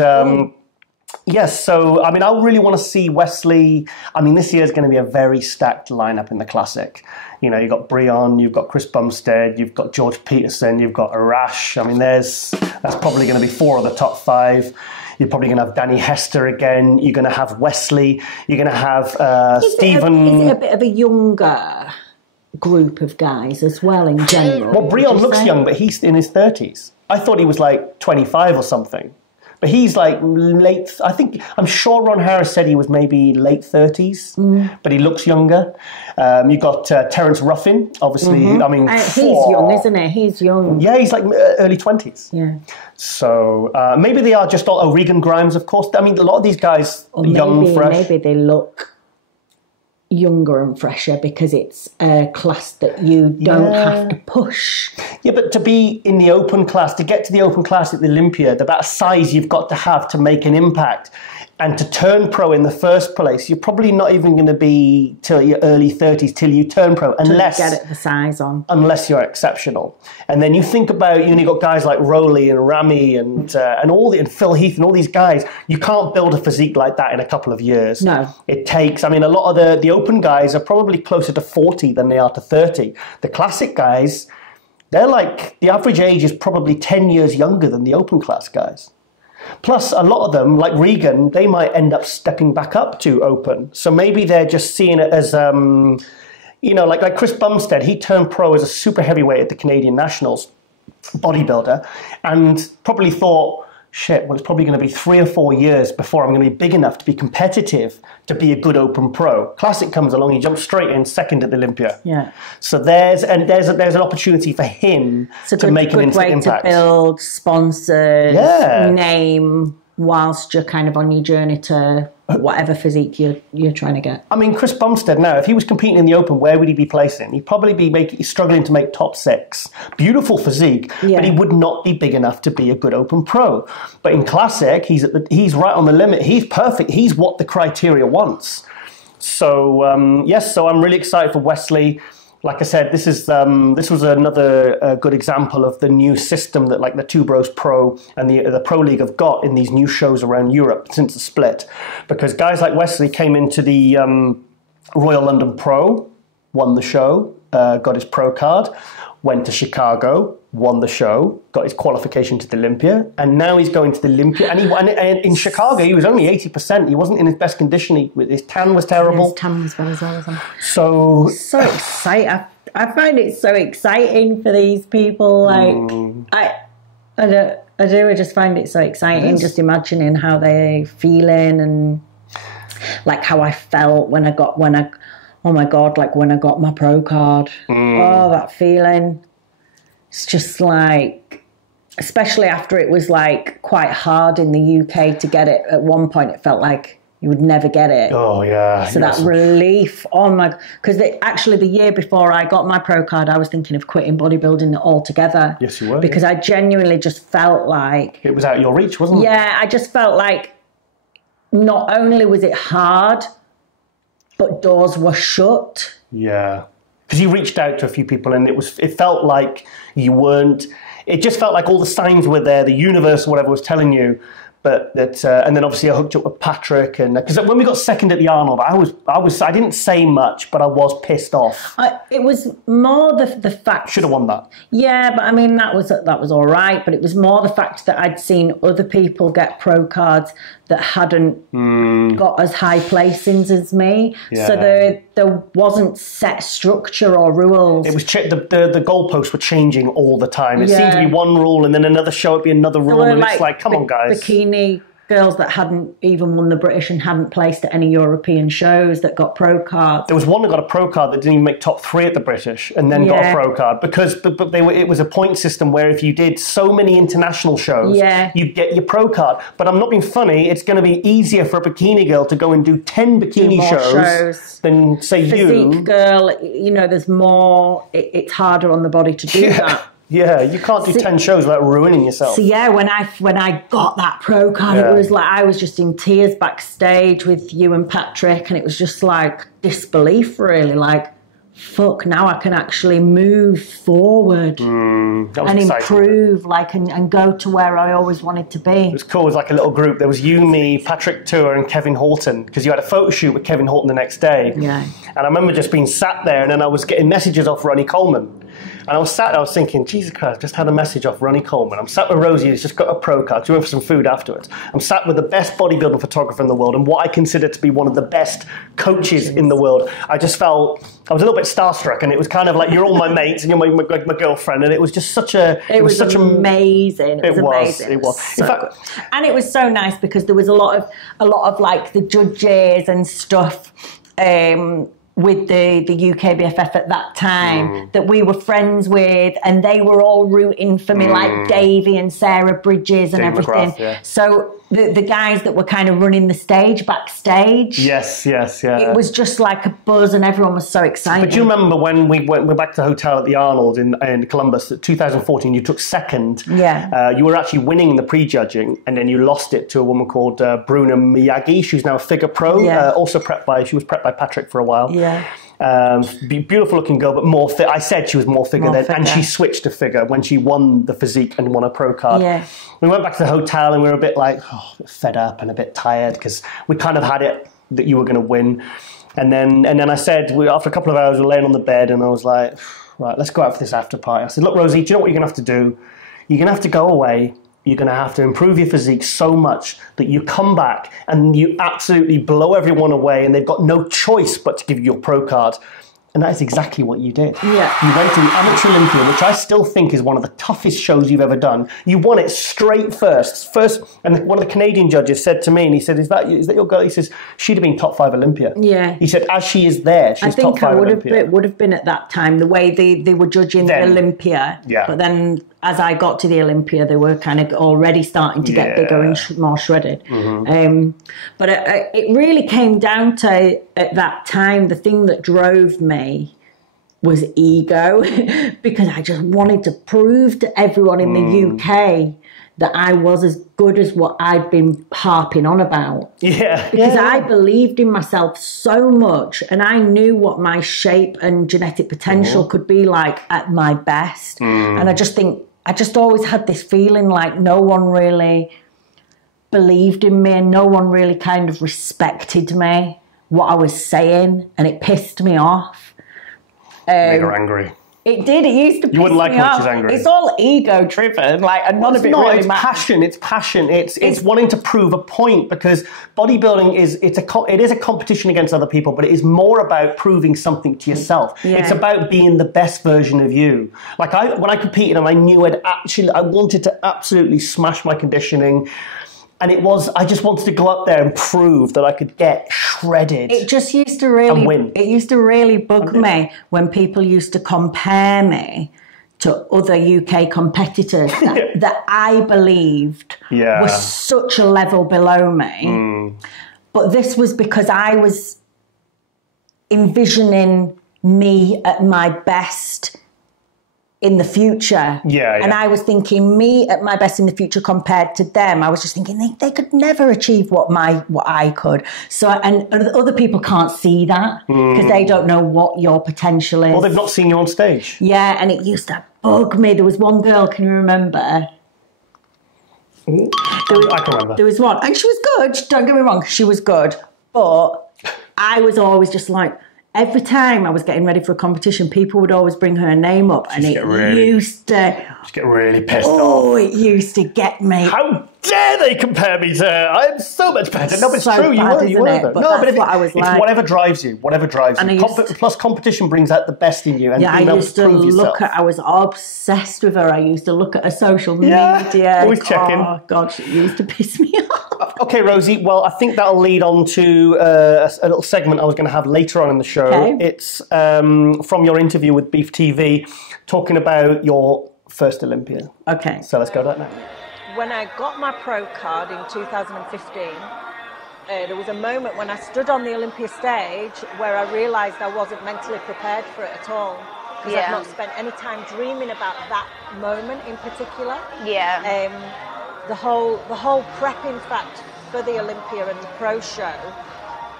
yes, so I mean, I really want to see Wesley. I mean, this year is going to be a very stacked lineup in the classic. You know, you've got Breon, you've got Chris Bumstead, you've got George Peterson, you've got Arash. I mean, that's probably going to be 4 of the top 5. You're probably going to have Danny Hester again. You're going to have Wesley. You're going to have Stephen. Is it a bit of a younger group of guys as well in general? Well, Breon looks young, but he's in his 30s. I thought he was like 25 or something. But he's like I'm sure Ron Harris said he was maybe late 30s, but he looks younger. You've got Terence Ruffin, obviously. I mean, he's young, isn't he? He's young. Yeah, he's like early 20s. Yeah. So maybe they are just all Regan Grimes, of course. I mean, a lot of these guys are young, fresh. Maybe they look younger and fresher because it's a class that you don't have to push. Yeah, but to be in the open class, to get to the open class at the Olympia, the amount of size you've got to have to make an impact, and to turn pro in the first place, you're probably not even going to be till your early 30s till you turn pro, unless to get the size on. Unless you're exceptional. And then you think about, you've got guys like Rowley and Ramy and Phil Heath and all these guys. You can't build a physique like that in a couple of years. No. It takes, I mean, a lot of the open guys are probably closer to 40 than they are to 30. The classic guys, they're like, the average age is probably 10 years younger than the open class guys. Plus, a lot of them, like Regan, they might end up stepping back up to open. So maybe they're just seeing it as, like Chris Bumstead, he turned pro as a super heavyweight at the Canadian Nationals, bodybuilder, and probably thought, shit, well, it's probably going to be 3 or 4 years before I'm going to be big enough to be competitive to be a good open pro. Classic comes along, he jumps straight in second at the Olympia. Yeah. So there's an opportunity for him to make an instant impact. To build sponsors, name, whilst you're kind of on your journey to whatever physique you're trying to get. I mean, Chris Bumstead now, if he was competing in the Open, where would he be placing? He'd probably be struggling to make top 6. Beautiful physique, but he would not be big enough to be a good Open pro. But in Classic, he's right on the limit. He's perfect. He's what the criteria wants. So, so I'm really excited for Wesley. Like I said, this was another good example of the new system that like the Two Bros Pro and the Pro League have got in these new shows around Europe since the split. Because guys like Wesley came into the Royal London Pro, won the show, got his pro card, went to Chicago, won the show, got his qualification to the Olympia, and now he's going to the Olympia. And in Chicago, he was only 80%. He wasn't in his best condition. His tan was terrible. His tan was bad as well. So exciting. I find it so exciting for these people. Like I just find it so exciting. Just imagining how they're feeling and like how I felt when I got my pro card. Oh, that feeling. It's just like, especially after it was like quite hard in the UK to get it. At one point, it felt like you would never get it. Oh, yeah. So that relief, because actually the year before I got my pro card, I was thinking of quitting bodybuilding altogether. Yes, you were. Because I genuinely just felt like... It was out of your reach, wasn't it? Yeah, I just felt like not only was it hard, but doors were shut. Yeah. Because you reached out to a few people and it felt like you weren't, it just felt like all the signs were there, the universe or whatever was telling you. But that, and then obviously I hooked up with Patrick, and because when we got second at the Arnold, I didn't say much, but I was pissed off. It was more the fact. Should have won that. Yeah, but I mean that was all right. But it was more the fact that I'd seen other people get pro cards that hadn't got as high placings as me. Yeah. So there wasn't set structure or rules. It was the goalposts were changing all the time. It seemed to be one rule, and then another show would be another rule, and it's like, come on, guys. Bikini girls that hadn't even won the British and hadn't placed at any European shows that got pro cards. There was one that got a pro card that didn't even make top 3 at the British and then got a pro card because it was a point system where if you did so many international shows, you'd get your pro card. But I'm not being funny, it's going to be easier for a bikini girl to go and do 10 bikini shows than, say, Physique girl, you know, there's more, it's harder on the body to do that. Yeah, you can't do 10 shows without ruining yourself. So yeah, when I got that pro card, it was like I was just in tears backstage with you and Patrick, and it was just like disbelief, really. Like, fuck, now I can actually move forward and improve, like, and go to where I always wanted to be. It was cool. It was like a little group. There was you, me, Patrick Tour, and Kevin Horton, because you had a photo shoot with Kevin Horton the next day. Yeah. And I remember just being sat there, and then I was getting messages off Ronnie Coleman. And I was sat there, I was thinking, Jesus Christ, I just had a message off Ronnie Coleman. I'm sat with Rosie, who's just got a pro card. She went for some food afterwards. I'm sat with the best bodybuilding photographer in the world and what I consider to be one of the best coaches in the world. I just felt, I was a little bit starstruck, and it was kind of like, you're all my mates and you're my girlfriend. And it was just such a... It was such amazing. It was. In fact, and it was so nice because there was a lot of like the judges and stuff, with the UKBFF at that time that we were friends with, and they were all rooting for me, like Davey and Sarah Bridges and everything. McGrath, So the guys that were kind of running the stage backstage. Yes. It was just like a buzz, and everyone was so excited. But do you remember when we're back to the hotel at the Arnold in Columbus, 2014, you took second. Yeah. You were actually winning the pre-judging, and then you lost it to a woman called Bruna Miyagi. She's now a figure pro, also she was prepped by Patrick for a while. Yeah. Beautiful looking girl, but more fit. I said she was more figure then, and she switched to figure when she won the physique and won a pro card. Yeah. We went back to the hotel and we were a bit like, fed up and a bit tired because we kind of had it that you were going to win. And then I said, after a couple of hours, we were laying on the bed, and I was like, right, let's go out for this after party. I said, look, Rosie, do you know what you're going to have to do? You're going to have to go away. You're going to have to improve your physique so much that you come back and you absolutely blow everyone away, and they've got no choice but to give you your pro card. And that is exactly what you did. Yeah. You went to the Amateur Olympia, which I still think is one of the toughest shows you've ever done. You won it straight first. And one of the Canadian judges said to me, and he said, is that your girl? He says, she'd have been top 5 Olympia. Yeah. He said, as she is there, she's top 5 Olympia. I think I would have been at that time, the way they were judging the Olympia. Yeah. But then as I got to the Olympia, they were kind of already starting to get bigger and more shredded. But it really came down to, at that time, the thing that drove me was ego, because I just wanted to prove to everyone in the UK that I was as good as what I'd been harping on about. Yeah. Because I believed in myself so much, and I knew what my shape and genetic potential could be like at my best. And I just always had this feeling like no one really believed in me, and no one really kind of respected me, what I was saying, and it pissed me off. Made her angry. It did. It used to piss me off. You wouldn't like when she's angry. It's all ego-driven, like, and none of it really matters. It's passion. It's wanting to prove a point, because bodybuilding it is a competition against other people, but it is more about proving something to yourself. Yeah. It's about being the best version of you. Like when I competed, and I knew I wanted to absolutely smash my conditioning. And I just wanted to go up there and prove that I could get shredded. It just used to really and win. It used to really bug me when people used to compare me to other UK competitors that I believed were such a level below me. But this was because I was envisioning me at my best in the future. And I was thinking me at my best in the future compared to them. I was just thinking they could never achieve what I could. So, and other people can't see that because they don't know what your potential is. Well, they've not seen you on stage. Yeah, and it used to bug me. There was one girl, can you remember? I can remember. There was one, and she was good. Don't get me wrong, she was good. But I was always just like, every time I was getting ready for a competition, people would always bring her name up, and it used to just get really pissed off. Oh, it used to get me. How dare they compare me to her? I am so much better. No, but it's so true. Bad, You were. But no, but that's what I was like. It's whatever drives you. Whatever drives you. Plus, competition brings out the best in you. And I used to look at. I was obsessed with her. I used to look at her social media. Always checking. Oh God, she used to piss me off. Okay, Rosie. Well, I think that'll lead on to a little segment I was going to have later on in the show. Okay. It's from your interview with Beef TV, talking about your first Olympia. Okay. So let's go to that now. When I got my pro card in 2015, there was a moment when I stood on the Olympia stage where I realised I wasn't mentally prepared for it at all. Because I've not spent any time dreaming about that moment in particular. The whole prepping fact for the Olympia and the pro show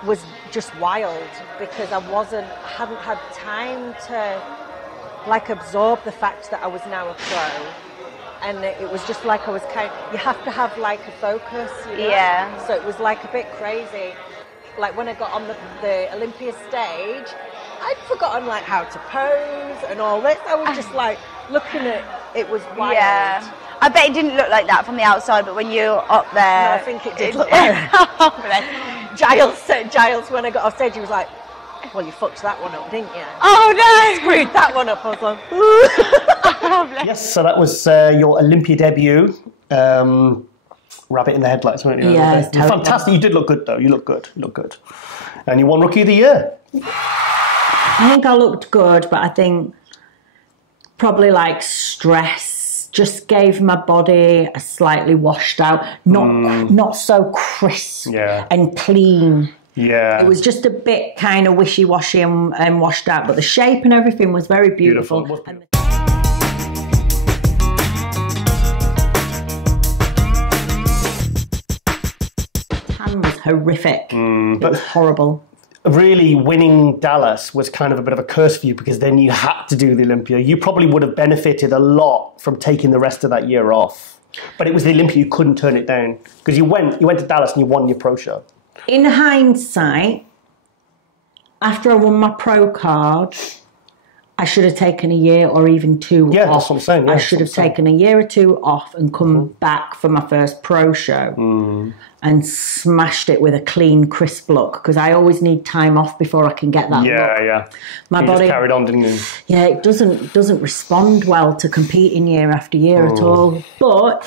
was just wild because I hadn't had time to absorb the fact that I was now a pro. And it was just like I was you have to have like a focus, you know? So it was like a bit crazy. Like when I got on the Olympia stage, I'd forgotten like how to pose and all this. I was just like looking at it was wild. Yeah. I bet it didn't look like that from the outside, but when you're up there... No, I think it did look like that. Giles, when I got off stage, he was like, well, you fucked that one up, didn't you? Oh, no! Screwed that one up. I was like, yes, so that was your Olympia debut. Rabbit in the headlights, weren't you? Yeah, it's fantastic. You did look good, though. You look good. You look good. And you won Rookie of the Year. I think I looked good, but I think probably like stress just gave my body a slightly washed out, not so crisp and clean. Yeah. It was just a bit kind of wishy-washy and washed out, but the shape and everything was very beautiful. And the tan was horrific. It was horrible. Really, winning Dallas was kind of a bit of a curse for you because then you had to do the Olympia. You probably would have benefited a lot from taking the rest of that year off. But it was the Olympia, you couldn't turn it down. Because you went to Dallas and you won your pro show. In hindsight, after I won my pro card, I should have taken a year or even two off. Yeah, that's what I'm saying. Yeah, I should have taken a year or two off and come back for my first pro show and smashed it with a clean, crisp look because I always need time off before I can get that look. Yeah. My you body just carried on, didn't you? Yeah, it doesn't respond well to competing year after year at all. But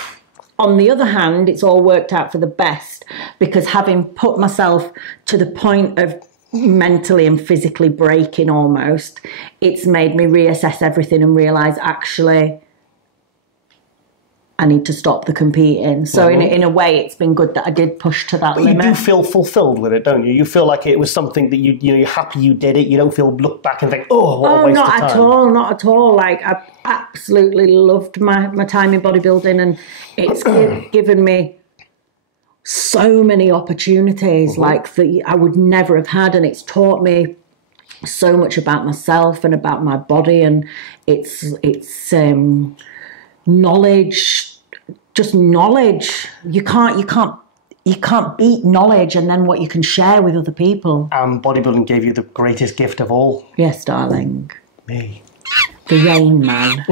on the other hand, it's all worked out for the best because having put myself to the point of mentally and physically breaking almost, it's made me reassess everything and realise actually I need to stop the competing. So in a way, it's been good that I did push to that limit. You do feel fulfilled with it, don't you? You feel like it was something that you're happy you did it. You don't look back and think, oh, what a waste of time. Not at all. Like I've absolutely loved my time in bodybuilding, and it's given me so many opportunities like that I would never have had, and it's taught me so much about myself and about my body, and it's knowledge, just knowledge. You can't beat knowledge and then what you can share with other people. Bodybuilding gave you the greatest gift of all. Yes, darling. Me. The Rain Man.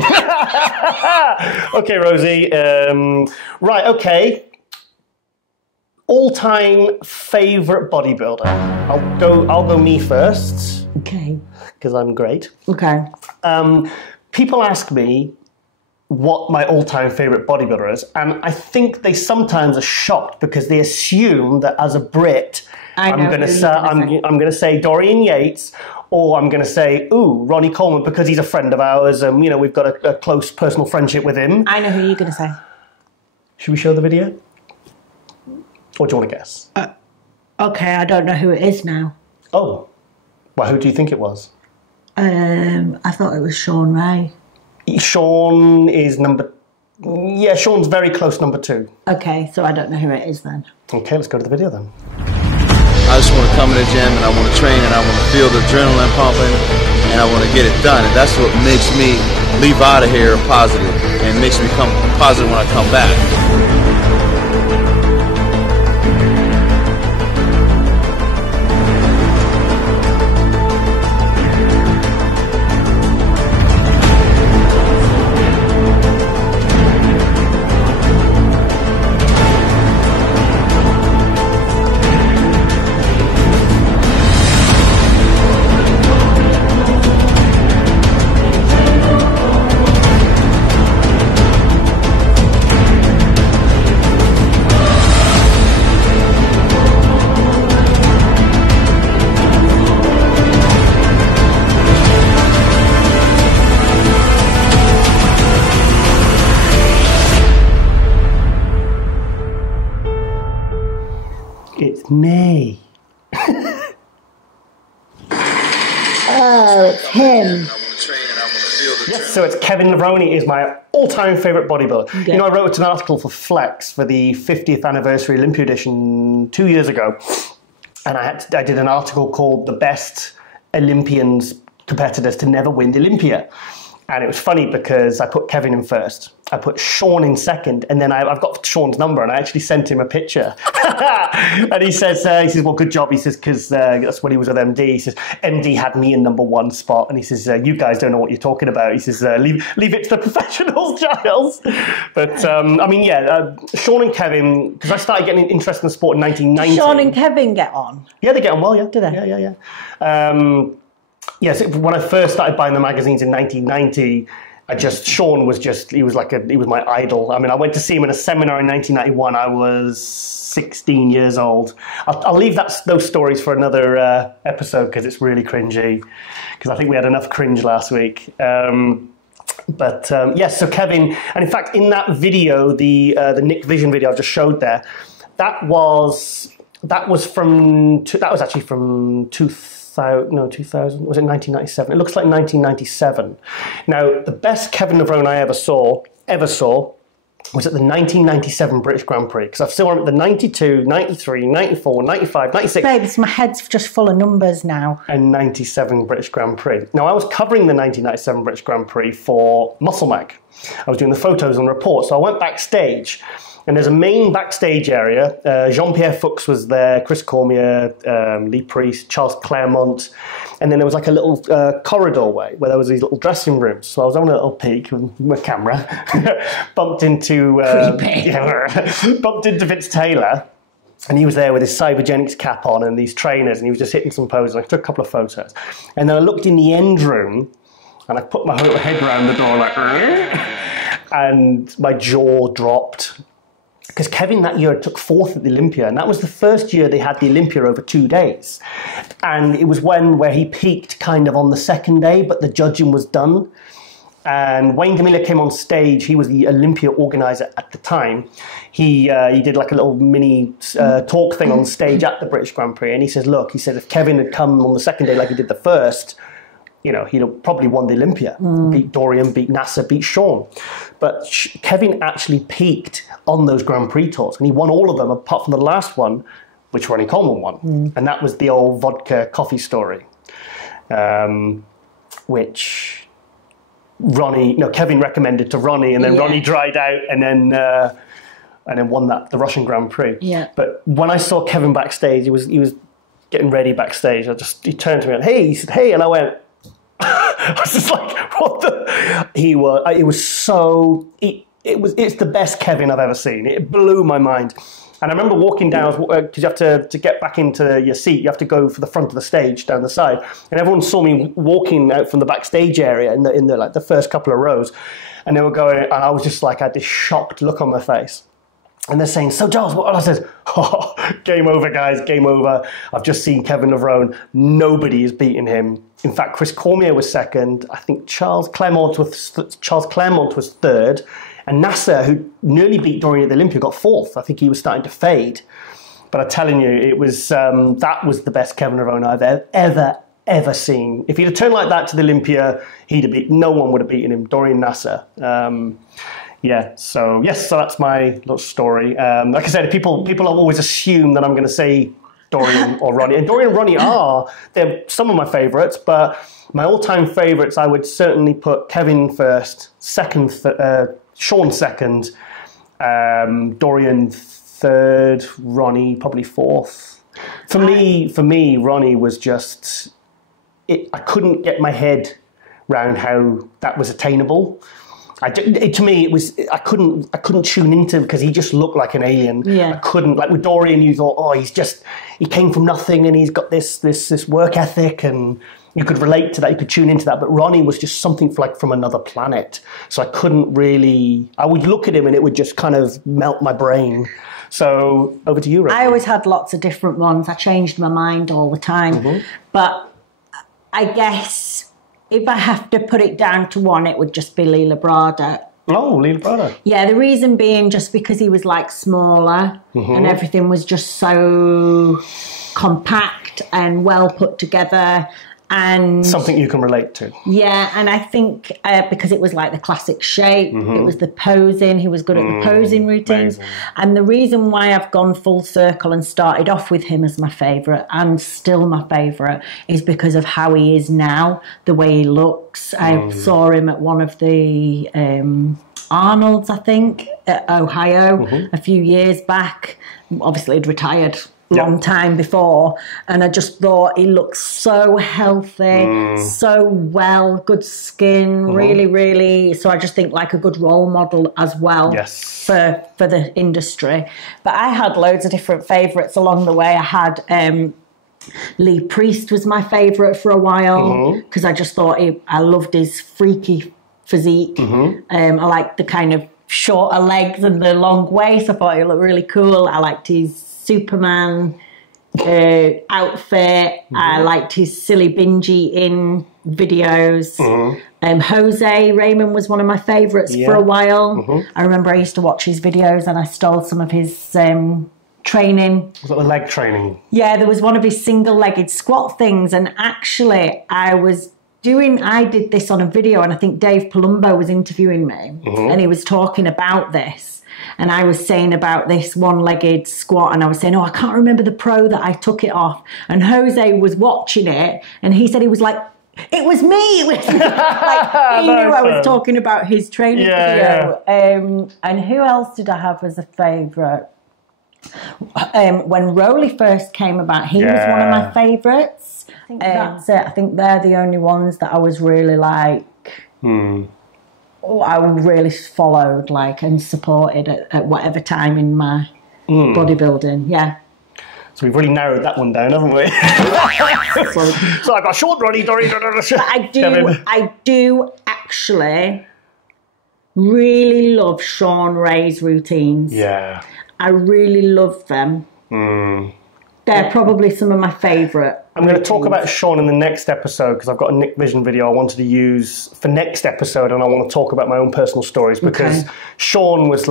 Okay, Rosie. Right, okay. All-time favourite bodybuilder. I'll go me first. Okay. Because I'm great. Okay. People ask me what my all-time favourite bodybuilder is, and I think they sometimes are shocked because they assume that as a Brit, I'm going to say Dorian Yates, or I'm going to say, Ronnie Coleman, because he's a friend of ours, and we've got a close personal friendship with him. I know who you're going to say. Should we show the video? Or do you want to guess? Okay, I don't know who it is now. Oh. Well, who do you think it was? I thought it was Sean Ray. Sean is Sean's very close number 2. Okay, so I don't know who it is then. Okay, let's go to the video then. I just want to come in the gym and I want to train and I want to feel the adrenaline pumping and I want to get it done. And that's what makes me leave out of here positive and makes me come positive when I come back. It's me. Oh, it's him. Yes, so it's Kevin Levrone is my all-time favourite bodybuilder. Okay. You know, I wrote an article for Flex for the 50th anniversary Olympia edition 2 years ago, and I did an article called "The Best Olympians Competitors to Never Win the Olympia." And it was funny because I put Kevin in first, I put Sean in second, and then I've got Sean's number, and I actually sent him a picture. And he says, well, good job. He says, because that's when he was with MD. He says, MD had me in number 1 spot, and he says, you guys don't know what you're talking about. He says, leave it to the professionals, Giles. But I mean, yeah, Sean and Kevin, because I started getting interested in the sport in 1990. Sean and Kevin get on. Yeah, they get on well. Yeah, do they? Yeah. Yes, when I first started buying the magazines in 1990, Sean was he was my idol. I mean, I went to see him in a seminar in 1991. I was 16 years old. I'll leave those stories for another episode because it's really cringy. Because I think we had enough cringe last week. Yes, so Kevin, and in fact, in that video, the Nick Vision video I've just showed there, that was actually from 2000, was it 1997? It looks like 1997. Now, the best Kevin Levrone I ever saw, was at the 1997 British Grand Prix. Because I've still at the 92, 93, 94, 95, 96. Babes, my head's just full of numbers now. And 97 British Grand Prix. Now, I was covering the 1997 British Grand Prix for Muscle Mag. I was doing the photos and reports. So I went backstage. And there's a main backstage area. Jean-Pierre Fuchs was there, Chris Cormier, Lee Priest, Charles Claremont. And then there was like a little corridor way where there was these little dressing rooms. So I was on a little peek with my camera, bumped into Vince Taylor. And he was there with his Cybergenics cap on and these trainers, and he was just hitting some poses. And I took a couple of photos. And then I looked in the end room, and I put my whole head around the door like, and my jaw dropped. Because Kevin that year took 4th at the Olympia, and that was the first year they had the Olympia over 2 days. And it was where he peaked kind of on the second day, but the judging was done. And Wayne Gamila came on stage. He was the Olympia organizer at the time. He did like a little mini talk thing on stage at the British Grand Prix, and he says, look, if Kevin had come on the second day like he did the first, he'd have probably won the Olympia. Beat Dorian, beat Nasser, beat Sean. But Kevin actually peaked on those Grand Prix tours, and he won all of them apart from the last one, which Ronnie Coleman won. And that was the old vodka coffee story, which Kevin recommended to Ronnie, and then Ronnie dried out, and then won the Russian Grand Prix. Yeah. But when I saw Kevin backstage, he was getting ready backstage. He turned to me and he said, "Hey," and I went. I was just like, what the? It's the best Kevin I've ever seen. It blew my mind. And I remember walking down, because you have to get back into your seat, you have to go for the front of the stage down the side. And everyone saw me walking out from the backstage area in the first couple of rows. And they were going, and I was just like, I had this shocked look on my face. And they're saying, so Giles, what? I said, oh, game over, guys, game over. I've just seen Kevin Levrone. Nobody is beating him. In fact, Chris Cormier was second. I think Charles Claremont was third. And Nasser, who nearly beat Dorian at the Olympia, got 4th. I think he was starting to fade. But I'm telling you, it was that was the best Kevin Levrone I've ever seen. If he'd have turned like that to the Olympia, no one would have beaten him. Dorian Nasser. Yeah, so yes, so that's my little story. Like I said, people always assume that I'm going to say Dorian or Ronnie. And Dorian and Ronnie they're some of my favourites, but my all-time favourites, I would certainly put Kevin first, Sean second, Dorian third, Ronnie probably fourth. For me, Ronnie was just, I couldn't get my head around how that was attainable. To me, I couldn't tune into him because he just looked like an alien. Yeah. I couldn't, like with Dorian, you thought, oh, he came from nothing and he's got this work ethic, and you could relate to that, you could tune into that. But Ronnie was just something from another planet. So I couldn't really, I would look at him and it would just kind of melt my brain. So over to you, Rosie. I always had lots of different ones. I changed my mind all the time. Mm-hmm. But I guess if I have to put it down to one, it would just be Lee Labrada. Oh, Lee Labrada. Yeah, the reason being just because he was like smaller, mm-hmm. and everything was just so compact and well put together. And something you can relate to. Yeah, and I think because it was like the classic shape, mm-hmm. it was the posing, he was good at the posing routines. Amazing. And the reason why I've gone full circle and started off with him as my favourite, and still my favourite, is because of how he is now, the way he looks. I saw him at one of the Arnold's, I think, at Ohio, mm-hmm. a few years back. Obviously, he'd retired long time before, and I just thought he looked so healthy, so well, good skin, really, really. So I just think like a good role model as well for the industry. But I had loads of different favourites along the way. I had Lee Priest was my favourite for a while because I just thought I loved his freaky physique. I liked the kind of shorter legs and the long waist. I thought he looked really cool. I liked his Superman outfit. I liked his silly binge eating videos. Jose Raymond was one of my favourites for a while. I remember I used to watch his videos and I stole some of his training. Was that the leg training? Yeah, there was one of his single-legged squat things, and actually I did this on a video, and I think Dave Palumbo was interviewing me, and he was talking about this. And I was saying about this one-legged squat, and I was saying, I can't remember the pro that I took it off. And Jose was watching it, and he said he was like, it was me. It was me. Like, he knew I was talking about his training video. Yeah. And who else did I have as a favourite? When Rowley first came about, he was one of my favourites. I think that's it. I think they're the only ones that I was really like... I really followed and supported at whatever time in my bodybuilding. Yeah. So we've really narrowed that one down, haven't we? So I've got short Ronnie, Dory. I do actually really love Sean Ray's routines. Yeah. I really love them. They're probably some of my favourite. I'm going to talk about Sean in the next episode because I've got a Nick Vision video I wanted to use for next episode, and I want to talk about my own personal stories because Sean was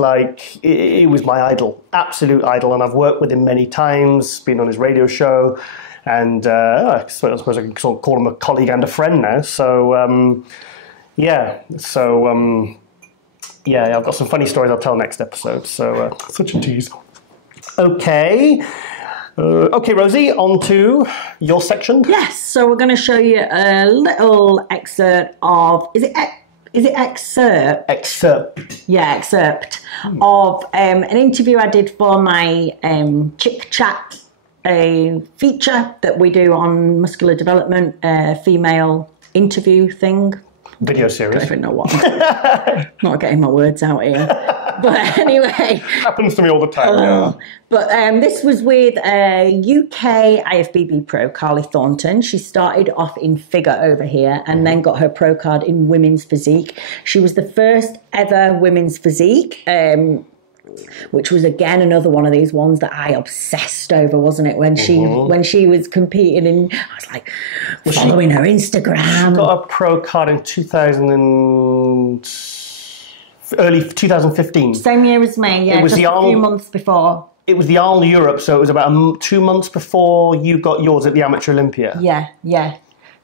he was my idol, absolute idol, and I've worked with him many times, been on his radio show, and I suppose I can sort of call him a colleague and a friend now. So, I've got some funny stories I'll tell next episode. So, such a tease. Okay. Okay, Rosie, on to your section. Yes, so we're going to show you a little excerpt of... Is it excerpt? Excerpt. Yeah, excerpt of an interview I did for my Chick Chat feature that we do on muscular development, female interview thing. Video series. I don't even know what. Not getting my words out here. But anyway. Happens to me all the time. But this was with UK IFBB pro, Carly Thornton. She started off in figure over here and then got her pro card in women's physique. She was the first ever women's physique, which was again another one of these ones that I obsessed over, wasn't it? When she was competing, and I was like following her Instagram. She got a pro card in early 2015. Same year as me, yeah. It was just a few months before. It was the Arnold Europe, so it was about 2 months before you got yours at the Amateur Olympia. Yeah.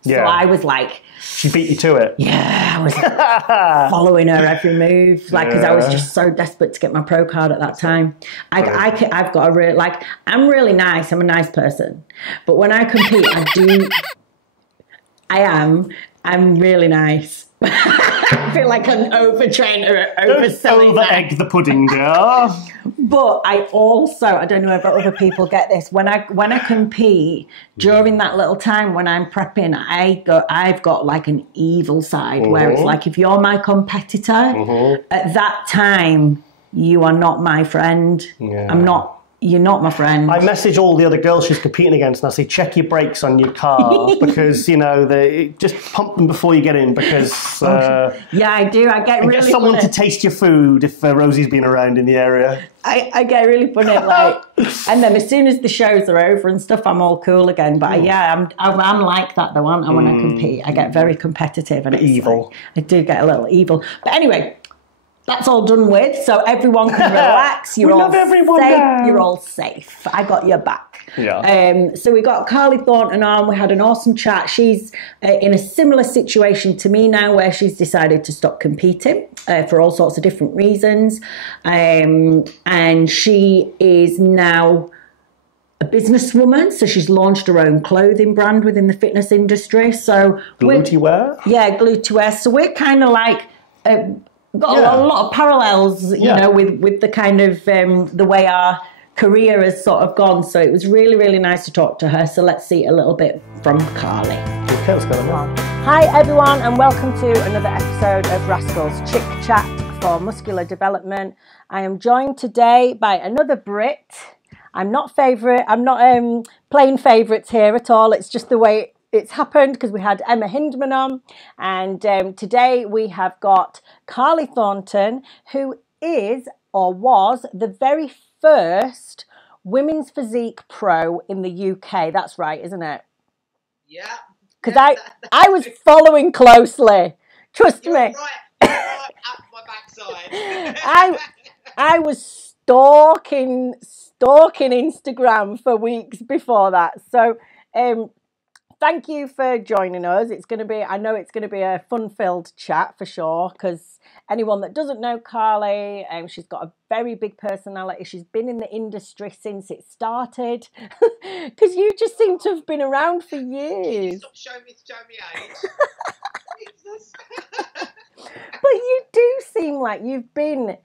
So I was like... She beat you to it? Yeah, I was like, following her every move, like, because I was just so desperate to get my pro card at that time. I've got a real, like, I'm really nice. I'm a nice person. But when I compete, I'm really nice. I feel like an overtrainer, overselling. Over-egg the pudding, girl. But I don't know if other people get this. When I compete, during that little time when I'm prepping, I've got like an evil side where it's like, if you're my competitor, at that time, you are not my friend. Yeah. You're not my friend. I message all the other girls she's competing against and I say, check your brakes on your car because, you know, just pump them before you get in because... yeah, I do. I get really get someone to taste your food if Rosie's been around in the area. I get really funny, like, and then as soon as the shows are over and stuff, I'm all cool again. But I'm like that though, aren't I? When I compete, I get very competitive and it's evil. Like, I do get a little evil. But anyway... That's all done with, so everyone can relax. You're all safe. Now. You're all safe. I got your back. Yeah. So we got Carly Thornton on. We had an awesome chat. She's in a similar situation to me now, where she's decided to stop competing for all sorts of different reasons, and she is now a businesswoman. So she's launched her own clothing brand within the fitness industry. So Glutewear. Yeah, Glutewear. So we're kind of like. Got a lot of parallels, you know, with the kind of the way our career has sort of gone. So it was really, really nice to talk to her. So let's see a little bit from Carly. Okay, let's go on. Hi everyone, and welcome to another episode of Rascals Chick Chat for Muscular Development. I am joined today by another Brit. I'm not playing favourites here at all. It's just the way it's happened because we had Emma Hindman on, and today we have got Carly Thornton, who is or was the very first women's physique pro in the UK. That's right, isn't it? Yeah. Because I was following closely. Trust me. Right up my backside. I was stalking Instagram for weeks before that. So. Thank you for joining us. I know it's going to be a fun-filled chat for sure, because anyone that doesn't know Carly, she's got a very big personality. She's been in the industry since it started, because you just seem to have been around for years. Stop showing me age. But you do seem like you've been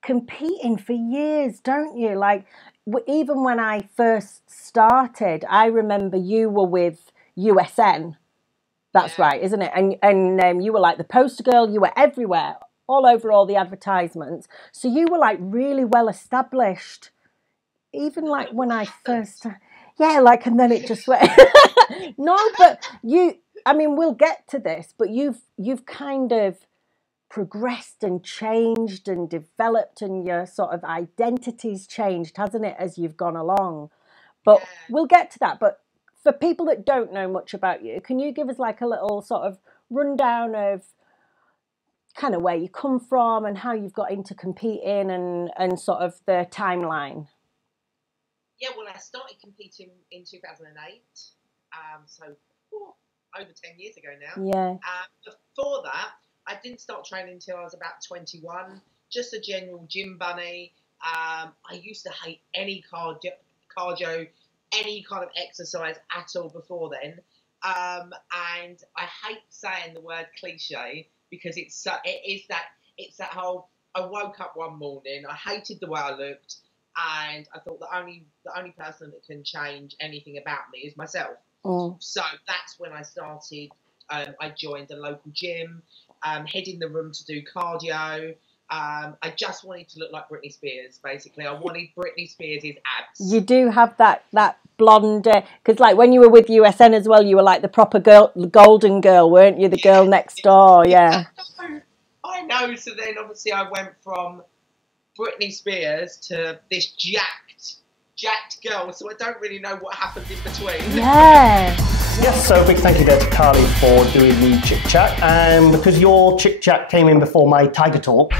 competing for years, don't you? Like, even when I first started, I remember you were with USN. That's right, isn't it? And you were like the poster girl. You were everywhere, all over all the advertisements. So you were like really well established. Even like when I first, and then it just went. No, but we'll get to this, but you've kind of progressed and changed and developed, and your sort of identity's changed, hasn't it, as you've gone along? But we'll get to that. But for people that don't know much about you, can you give us like a little sort of rundown of kind of where you come from and how you've got into competing and sort of the timeline? Yeah, well, I started competing in 2008, so over 10 years ago now. Yeah. Before that, I didn't start training until I was about 21, just a general gym bunny. I used to hate any cardio, any kind of exercise at all before then, and I hate saying the word cliche because it's that whole. I woke up one morning, I hated the way I looked, and I thought the only person that can change anything about me is myself. So that's when I started. I joined a local gym, head in the room to do cardio. I just wanted to look like Britney Spears, basically. I wanted Britney Spears' abs. You do have that blonde, because like when you were with USN as well, you were like the proper golden girl, weren't you? The girl next door, yeah. I know. So then obviously I went from Britney Spears to this jacked girl. So I don't really know what happened in between. Yeah. Yes, so big thank you there to Carly for doing the Chick Chat. And because your Chick Chat came in before my Tiger Talk,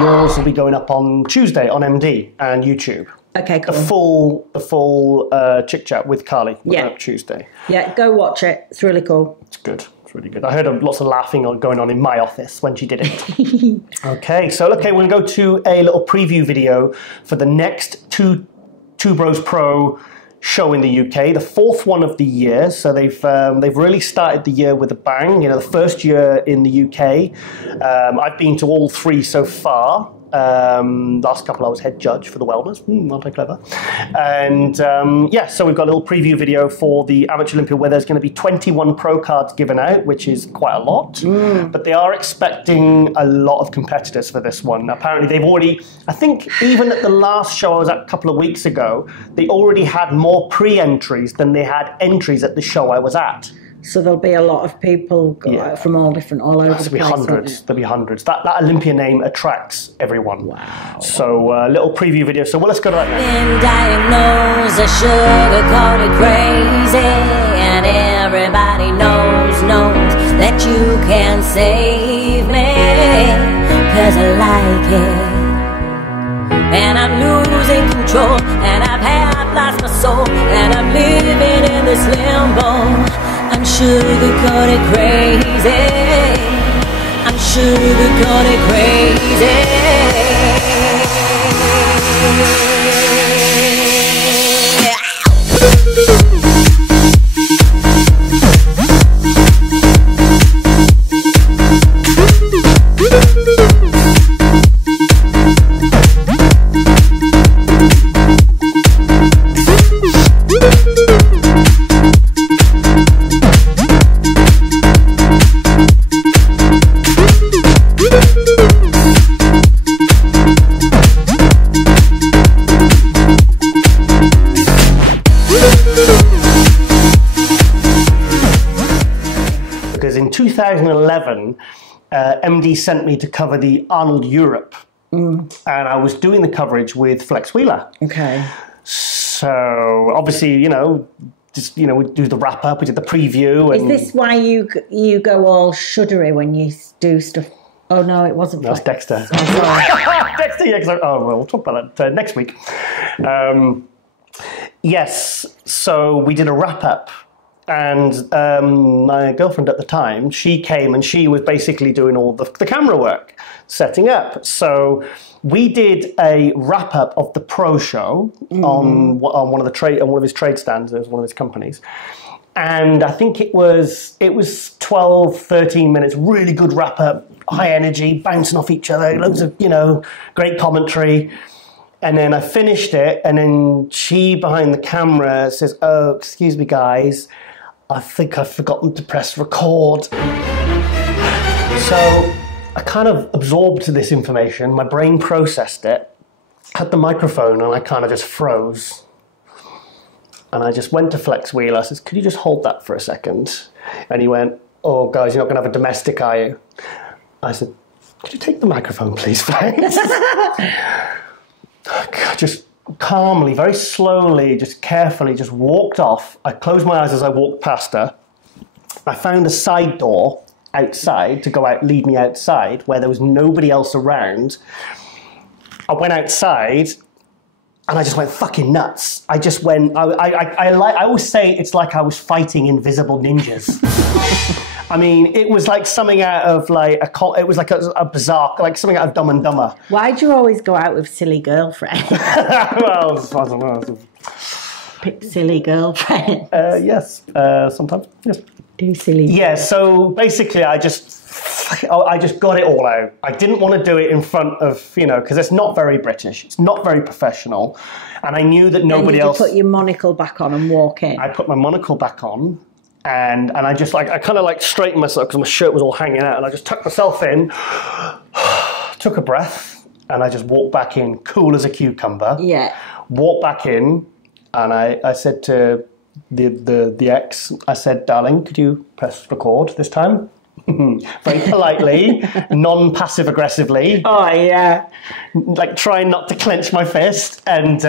yours will be going up on Tuesday on MD and YouTube. Okay, cool. The full chit chat with Carly on Tuesday. Yeah, go watch it. It's really cool. It's good. It's really good. I heard lots of laughing going on in my office when she did it. Okay, so we're going to go to a little preview video for the next Two Bros Pro show in the UK, the 4th one of the year. So they've really started the year with a bang. You know, the first year in the UK. I've been to all 3 so far. Last couple I was head judge for the wellness. Not very clever. And so we've got a little preview video for the Amateur Olympia where there's going to be 21 pro cards given out, which is quite a lot. But they are expecting a lot of competitors for this one. Apparently they've already, I think even at the last show I was at a couple of weeks ago, they already had more pre-entries than they had entries at the show I was at. So there'll be a lot of people from all over the place. There'll be hundreds. That Olympia name attracts everyone. Wow. So little preview video. So let's go to that now. Been diagnosed a sugar-coated crazy, and everybody knows that you can save me, 'cause I like it. And I'm losing control, and I've half lost my soul, and I'm living in this limbo. I'm sugar-coated crazy. I'm sugar-coated crazy. Because in 2011, MD sent me to cover the Arnold Europe. And I was doing the coverage with Flex Wheeler. Okay. So obviously, we do the wrap up, we did the preview. And is this why you go all shuddery when you do stuff? Oh no, it wasn't. That's Dexter. Oh, Dexter, yeah. We'll talk about that next week. Yes. So we did a wrap up. And my girlfriend at the time, she came and she was basically doing all the camera work, setting up. So we did a wrap up of the pro show on one of his trade stands. It was one of his companies, and I think it was 12, 13 minutes, really good wrap up, high energy, bouncing off each other, loads of great commentary. And then I finished it, and then she behind the camera says, "Oh, excuse me, guys. I think I've forgotten to press record." So I kind of absorbed this information. My brain processed it, had the microphone, and I kind of just froze. And I just went to Flex Wheeler. I said, "Could you just hold that for a second?" And he went, "Oh, guys, you're not going to have a domestic, are you?" I said, "Could you take the microphone, please, thanks?" Just calmly, very slowly, just carefully, just walked off. I closed my eyes as I walked past her. I found a side door outside to go out, lead me outside, where there was nobody else around. I went outside, and I just went fucking nuts. I just went. I always say it's like I was fighting invisible ninjas. I mean, it was like something out of it was like a bizarre, like something out of Dumb and Dumber. Why do you always go out with silly girlfriend? Well, I don't know. Pick silly girlfriend. Yes, sometimes. Yes. Do silly. Yeah. So basically, I just got it all out. I didn't want to do it in front of because it's not very British. It's not very professional, and I knew that nobody else. Put your monocle back on and walk in. I put my monocle back on. And I just I kind of straightened myself because my shirt was all hanging out, and I just tucked myself in, took a breath, and I just walked back in, cool as a cucumber. Yeah. Walked back in, and I said to the ex, I said, "Darling, could you press record this time?" Very politely, non-passive aggressively. Oh yeah. Trying not to clench my fist, and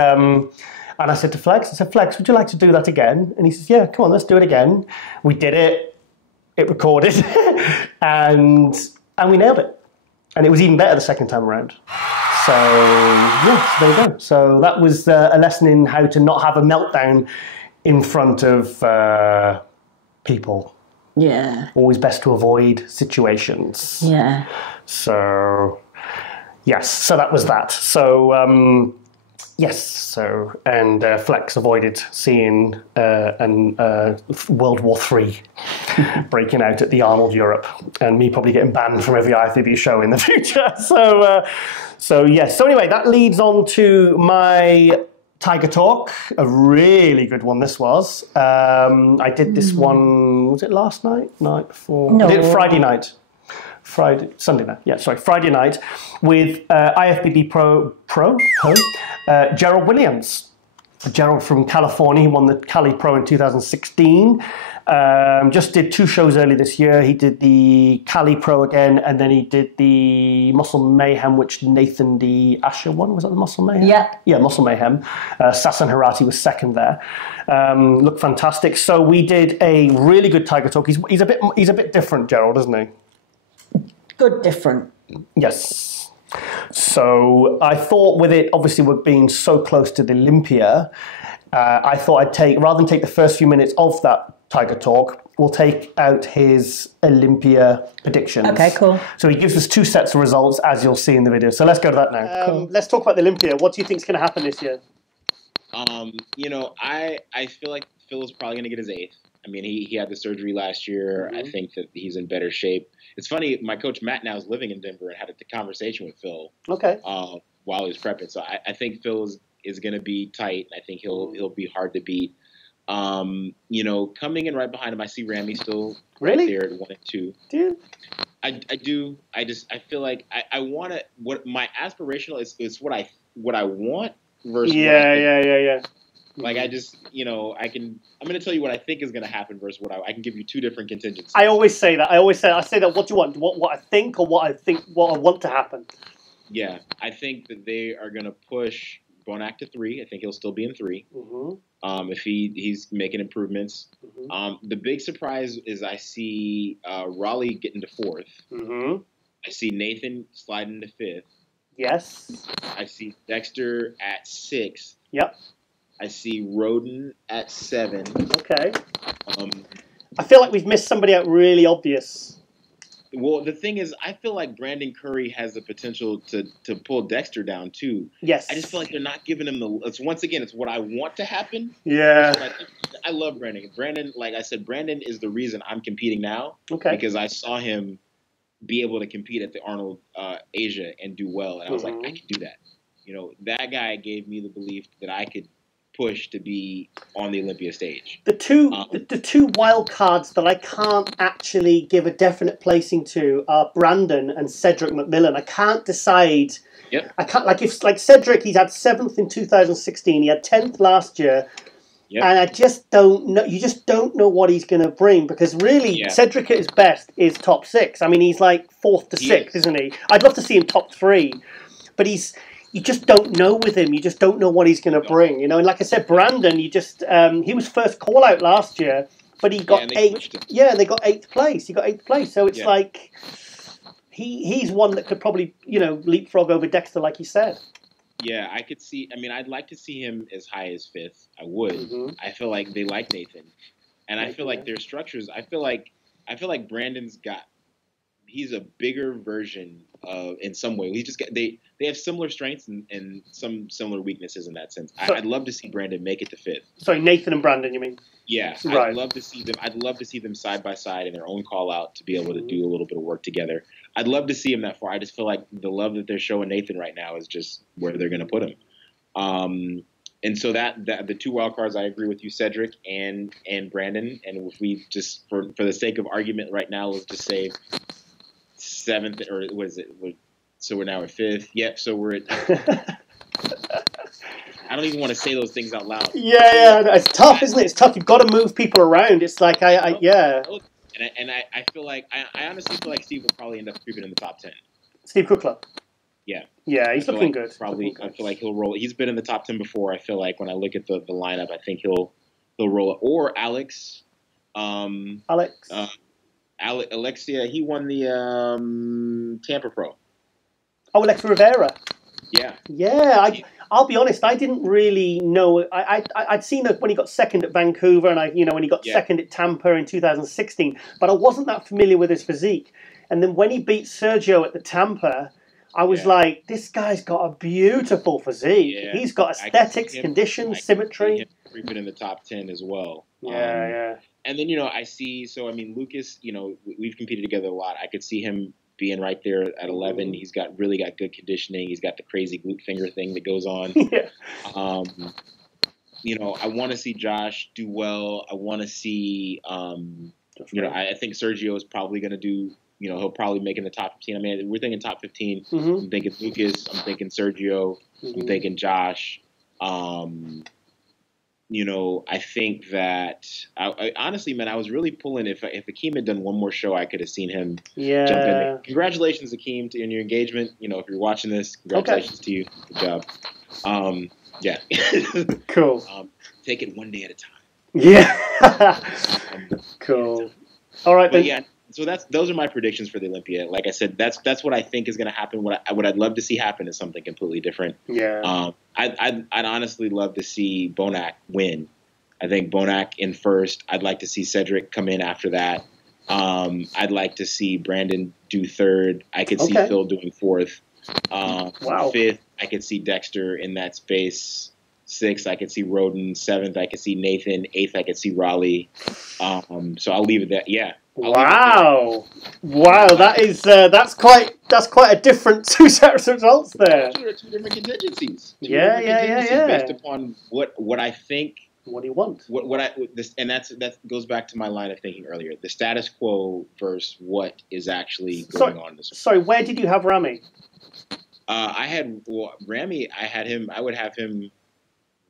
I said to Flex, "Flex, would you like to do that again?" And he says, "Yeah, come on, let's do it again." We did it. It recorded, and we nailed it. And it was even better the second time around. So, yeah, so there you go. So that was a lesson in how to not have a meltdown in front of people. Yeah. Always best to avoid situations. Yeah. So, yes, so that was that. So, yes, so, and Flex avoided seeing World War III breaking out at the Arnold Europe, and me probably getting banned from every IFBB show in the future. So yes. So anyway, that leads on to my Tiger Talk, a really good one this was. I did this one, was it last night? Night before? No. I did it Friday night. Sunday night. Yeah, sorry, Friday night with IFBB Pro, Gerald Williams. Gerald from California, he won the Cali Pro in 2016. Just did 2 shows early this year. He did the Cali Pro again, and then he did the Muscle Mayhem, which Nathan the Asher won. Was that the Muscle Mayhem? Yeah. Yeah, Muscle Mayhem. Sasan Harati was second there. Looked fantastic. So we did a really good Tiger Talk. He's a bit different, Gerald, isn't he? Good different. Yes. So I thought with it, obviously we're being so close to the Olympia, I thought rather than take the first few minutes of that Tiger Talk, we'll take out his Olympia predictions. Okay, cool. So he gives us 2 sets of results, as you'll see in the video. So let's go to that now. Cool. Let's talk about the Olympia. What do you think is going to happen this year? I feel like Phil is probably going to get his 8th. I mean, he had the surgery last year. I think that he's in better shape. It's funny, my coach Matt now is living in Denver and had a conversation with Phil. Okay. While he was prepping. So I think Phil is going to be tight. I think he'll be hard to beat. Coming in right behind him, I see Ramy still right there at 1 and 2. Dude. I do. I feel like I want to. What my aspirational is what I want versus. Yeah. Like I just, I'm going to tell you what I think is going to happen versus what I can give you 2 different contingencies. I always say that. I say that. What do you want? What I think, or what I want to happen? Yeah, I think that they are going to push Bonac to 3. I think he'll still be in 3. Mm-hmm. If he's making improvements. Mm-hmm. The big surprise is I see Raleigh getting to 4th. Mm-hmm. I see Nathan sliding to 5th. Yes. I see Dexter at 6th. Yep. I see Roden at 7. Okay. I feel like we've missed somebody out really obvious. Well, the thing is, I feel like Brandon Curry has the potential to pull Dexter down too. Yes. I just feel like they're not giving him it's what I want to happen. Yeah. I love Brandon. Brandon, like I said, Brandon is the reason I'm competing now. Okay. Because I saw him be able to compete at the Arnold Asia and do well, and I was like, I can do that. That guy gave me the belief that I could push to be on the Olympia stage. The two wild cards that I can't actually give a definite placing to are Brandon and Cedric McMillan. I can't decide. Yep. I can't if Cedric, he's had 7th in 2016. He had 10th last year. Yep. And I just don't know. You just don't know what he's going to bring because really, Cedric at his best is top 6. I mean, he's like 4th to 6th, isn't he? I'd love to see him top 3, but you just don't know with him. You just don't know what he's going to bring, And like I said, Brandon, he was first call out last year, but he got 8th. Yeah, they got 8th place. He got 8th place. So it's like he's one that could probably, leapfrog over Dexter, like you said. Yeah, I could see. I mean, I'd like to see him as high as 5th. I would. Mm-hmm. I feel like they like Nathan, and I feel like their structures. I feel like Brandon's he's a bigger version of, in some way. They have similar strengths and some similar weaknesses in that sense. I'd love to see Brandon make it to 5th. Sorry, Nathan and Brandon, you mean? Yeah, right. I'd love to see them side by side in their own call out to be able to do a little bit of work together. I'd love to see him that far. I just feel like the love that they're showing Nathan right now is just where they're going to put him. And so that the 2 wild cards, I agree with you, Cedric and Brandon. And if we just for the sake of argument right now, let's just say 7th, or what is it? So we're now at 5th. Yep. So we're at. I don't even want to say those things out loud. Yeah, it's tough, isn't it? It's tough. You've got to move people around. It's like yeah. And I feel like I honestly feel like Steve will probably end up creeping in the top 10. Steve Kukla. Yeah. Yeah, he's looking good. Probably, I feel like he'll roll. He's been in the top 10 before. I feel like when I look at the lineup, I think he'll roll it. Or Alex. Alexia. He won the Tampa Pro. Oh, Alex Rivera. Yeah, I'll be honest. I didn't really know. I'd seen it when he got second at Vancouver, and when he got second at Tampa in 2016. But I wasn't that familiar with his physique. And then when he beat Sergio at the Tampa, I was like, this guy's got a beautiful physique. Yeah. He's got aesthetics, condition, symmetry. Creeping in the top 10 as well. Yeah. And then I see. So I mean, Lucas. We've competed together a lot. I could see him being right there at 11. He's really got good conditioning. He's got the crazy glute finger thing that goes on. I want to see Josh do well. I want to see, I think Sergio is probably going to do, he'll probably make in the top 15. I mean, we're thinking top 15. I'm thinking Lucas. I'm thinking Sergio. I'm thinking Josh. I think that I honestly, man, I was really pulling. If Akeem had done one more show, I could have seen him jump in there. Congratulations, Akeem, in your engagement. If you're watching this, congratulations to you. Good job. Cool. Take it one day at a time. Yeah. Cool. All right, then. Yeah. So those are my predictions for the Olympia. Like I said, that's what I think is going to happen. What I'd love to see happen is something completely different. Yeah. I'd honestly love to see Bonac win. I think Bonac in first. I'd like to see Cedric come in after that. I'd like to see Brandon do third. I could see Phil doing fourth. Fifth, I could see Dexter in that space. Sixth, I could see Roden. Seventh, I could see Nathan. Eighth, I could see Raleigh. So I'll leave it there. Yeah. Wow! That's quite a different two sets of results there. Two different contingencies. Yeah. Based upon what I think. What do you want? That goes back to my line of thinking earlier. The status quo versus what is actually going on. Sorry, where did you have Rami? Rami. I would have him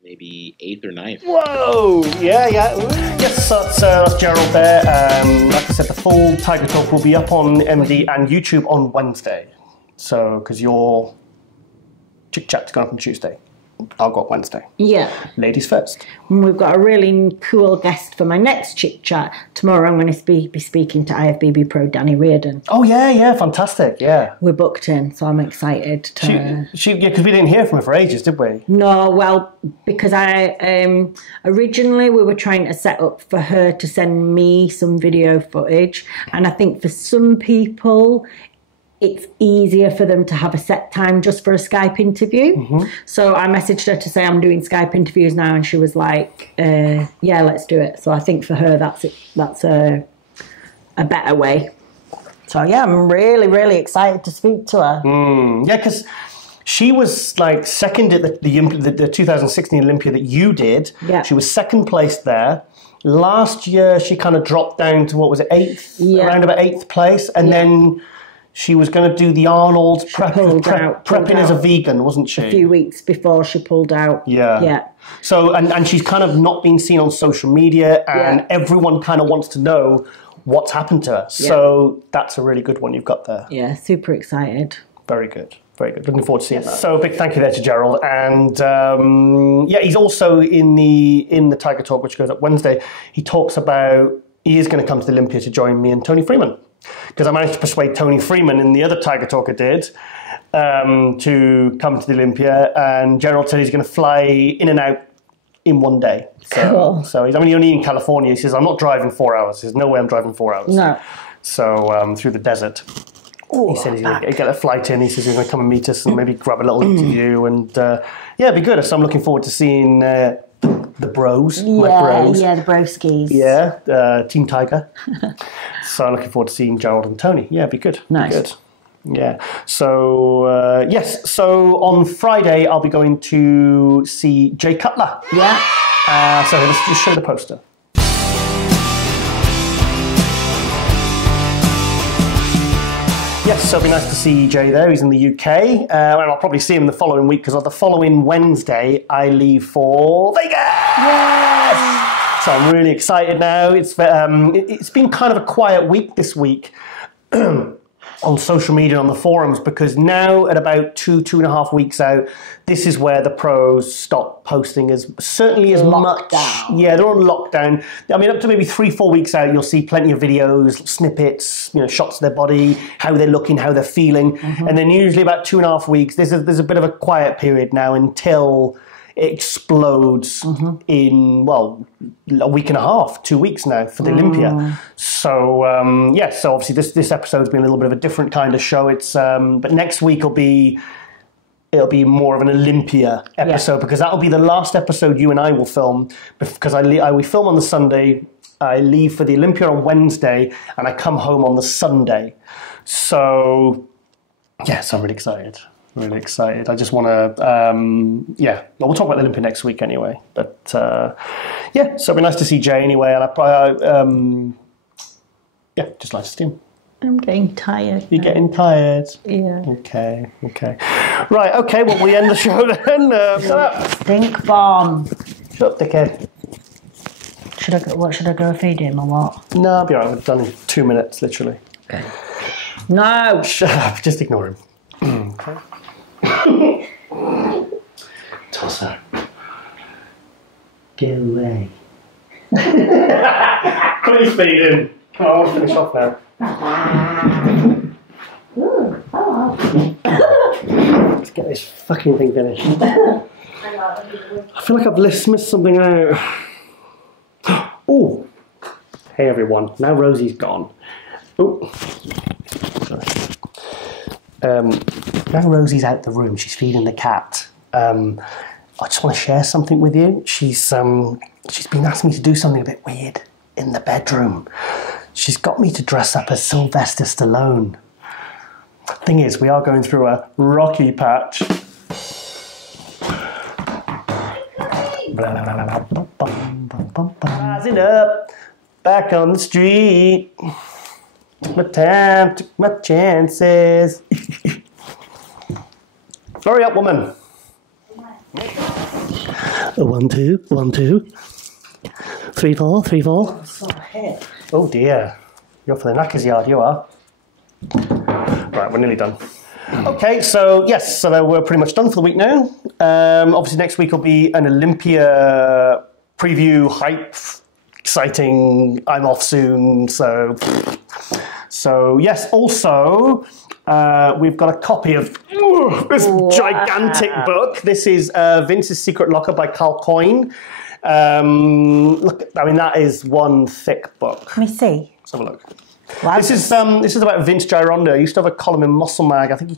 maybe 8th or 9th. Whoa! Yeah. Yes, that's Gerald there. Like I said, the full Tiger Talk will be up on MD and YouTube on Wednesday. So, because your Chick Chat's going up on Tuesday. I'll go up Wednesday. Yeah. Ladies first. We've got a really cool guest for my next Chick Chat. Tomorrow I'm going to be speaking to IFBB Pro Danny Reardon. Oh, yeah, fantastic, yeah. We're booked in, so I'm excited to... Because we didn't hear from her for ages, did we? No, well, because originally we were trying to set up for her to send me some video footage, and I think for some people it's easier for them to have a set time just for a Skype interview. So I messaged her to say I'm doing Skype interviews now, and she was like, yeah, let's do it. So I think for her that's a better way. So yeah, I'm really, really excited to speak to her. Yeah, because she was like second at the 2016 Olympia that you did. Yeah. She was second place there. Last year she kind of dropped down to, what was it, 8th? Around about 8th place. And then she was going to do the Arnold prepping as a vegan, wasn't she? A few weeks before she pulled out. Yeah. So, and she's kind of not been seen on social media, and everyone kind of wants to know what's happened to her. So that's a really good one you've got there. Yeah, super excited. Very good. Looking forward to seeing that. So a big thank you there to Gerald. And he's also in the Tiger Talk, which goes up Wednesday. He talks about he is going to come to the Olympia to join me and Tony Freeman. Because I managed to persuade Tony Freeman in the other Tiger Talk I did to come to the Olympia, and Gerald said he's going to fly in and out in one day. So he's only in California. He says, I'm not driving 4 hours. There's no way I'm driving 4 hours. No. So through the desert. He said he's going to get a flight in. He says he's going to come and meet us and maybe grab a little interview. And it'd be good. So I'm looking forward to seeing the bros. My bros. Yeah, the broskis. Yeah, Team Tiger. So I'm looking forward to seeing Gerald and Tony. Yeah, it'd be good. Nice. Good. Yeah. So, So on Friday, I'll be going to see Jay Cutler. Yeah. So let's just show the poster. Yes, so it'll be nice to see Jay there. He's in the UK. And I'll probably see him the following week, because on the following Wednesday, I leave for Vegas! Yes! So I'm really excited now. It's been kind of a quiet week this week. on social media, on the forums, because now at about 2.5 weeks out, this is where the pros stop posting as much. Yeah, they're on lockdown. I mean, up to maybe 3-4 weeks out, you'll see plenty of videos, snippets, shots of their body, how they're looking, how they're feeling. And then usually about 2.5 weeks, there's a bit of a quiet period now until it explodes in, well, a week and a half, 2 weeks now for the Olympia. So, so obviously this episode's been a little bit of a different kind of show. It's but next week it'll be more of an Olympia episode, because that'll be the last episode you and I will film, because we film on the Sunday, I leave for the Olympia on Wednesday, and I come home on the Sunday. So, yes, I'm really excited. Really excited. I just want to, well, we'll talk about the Olympia next week anyway. But, so it'd be nice to see Jay anyway. And just like to see him. I'm getting tired. You're getting tired? Yeah. Okay. Right, okay, well, we end the show then. Shut up. Stink bomb. Shut up, dickhead. Should I go feed him or what? No, I'll be alright. We've done in 2 minutes, literally. Okay. No! Shut up. Just ignore him. Okay. Tosser. Get away. Please feed him. Come on, I want to finish off now. Let's get this fucking thing finished. I feel like I've missed something out. Oh! Hey everyone, now Rosie's gone. Oh. Sorry. Now Rosie's out the room, she's feeding the cat. I just want to share something with you. She's been asking me to do something a bit weird in the bedroom. She's got me to dress up as Sylvester Stallone. Thing is, we are going through a rocky patch. Rising up, back on the street. Took my time, took my chances. Hurry up, woman. 1, 2, 1, 2. 3, 4, 3, 4. Oh dear. You're for the knackers yard, you are. Right, we're nearly done. Okay, so yes, so we're pretty much done for the week now. Obviously next week will be an Olympia preview, hype, exciting, I'm off soon, so yes, also we've got a copy of this gigantic book. This is Vince's Secret Locker by Carl Coyne. Look, I mean, that is one thick book. Let me see. Let's have a look. Wow. This is about Vince Gironda. He used to have a column in Muscle Mag. I think he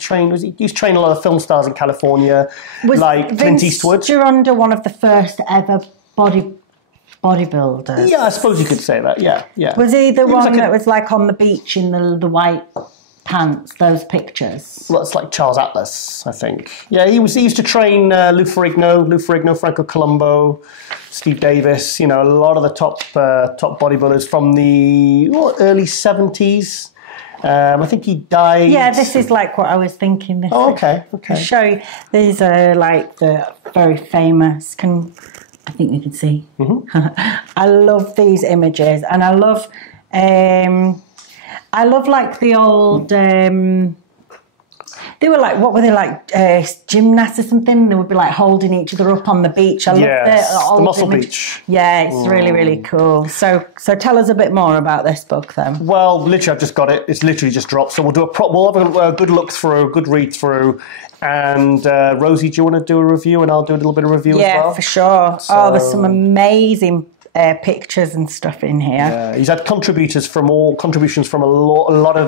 used to train a lot of film stars in California, like Clint Eastwood. Was Gironda one of the first ever bodybuilders? Yeah, I suppose you could say that. Yeah. Was he the one that was like on the beach in the white pants? Those pictures. Well, it's like Charles Atlas, I think. Yeah, he used to train Lou Ferrigno, Franco Colombo, Steve Davis. A lot of the top bodybuilders from the early 70s. I think he died. Yeah, this is like what I was thinking. Okay. I'll show you. These are like the very famous. I think you can see. I love these images, and I love like the old. They were like, what were they like? Gymnasts or something? They would be like holding each other up on the beach. I love the Muscle Beach. Yeah, it's really, really cool. So tell us a bit more about this book then. Well, literally, I've just got it. It's literally just dropped. So we'll have a good look through, a good read through. And Rosie, do you want to do a review? And I'll do a little bit of review as well. Yeah, for sure. So, there's some amazing pictures and stuff in here. Yeah, he's had contributions from a lot of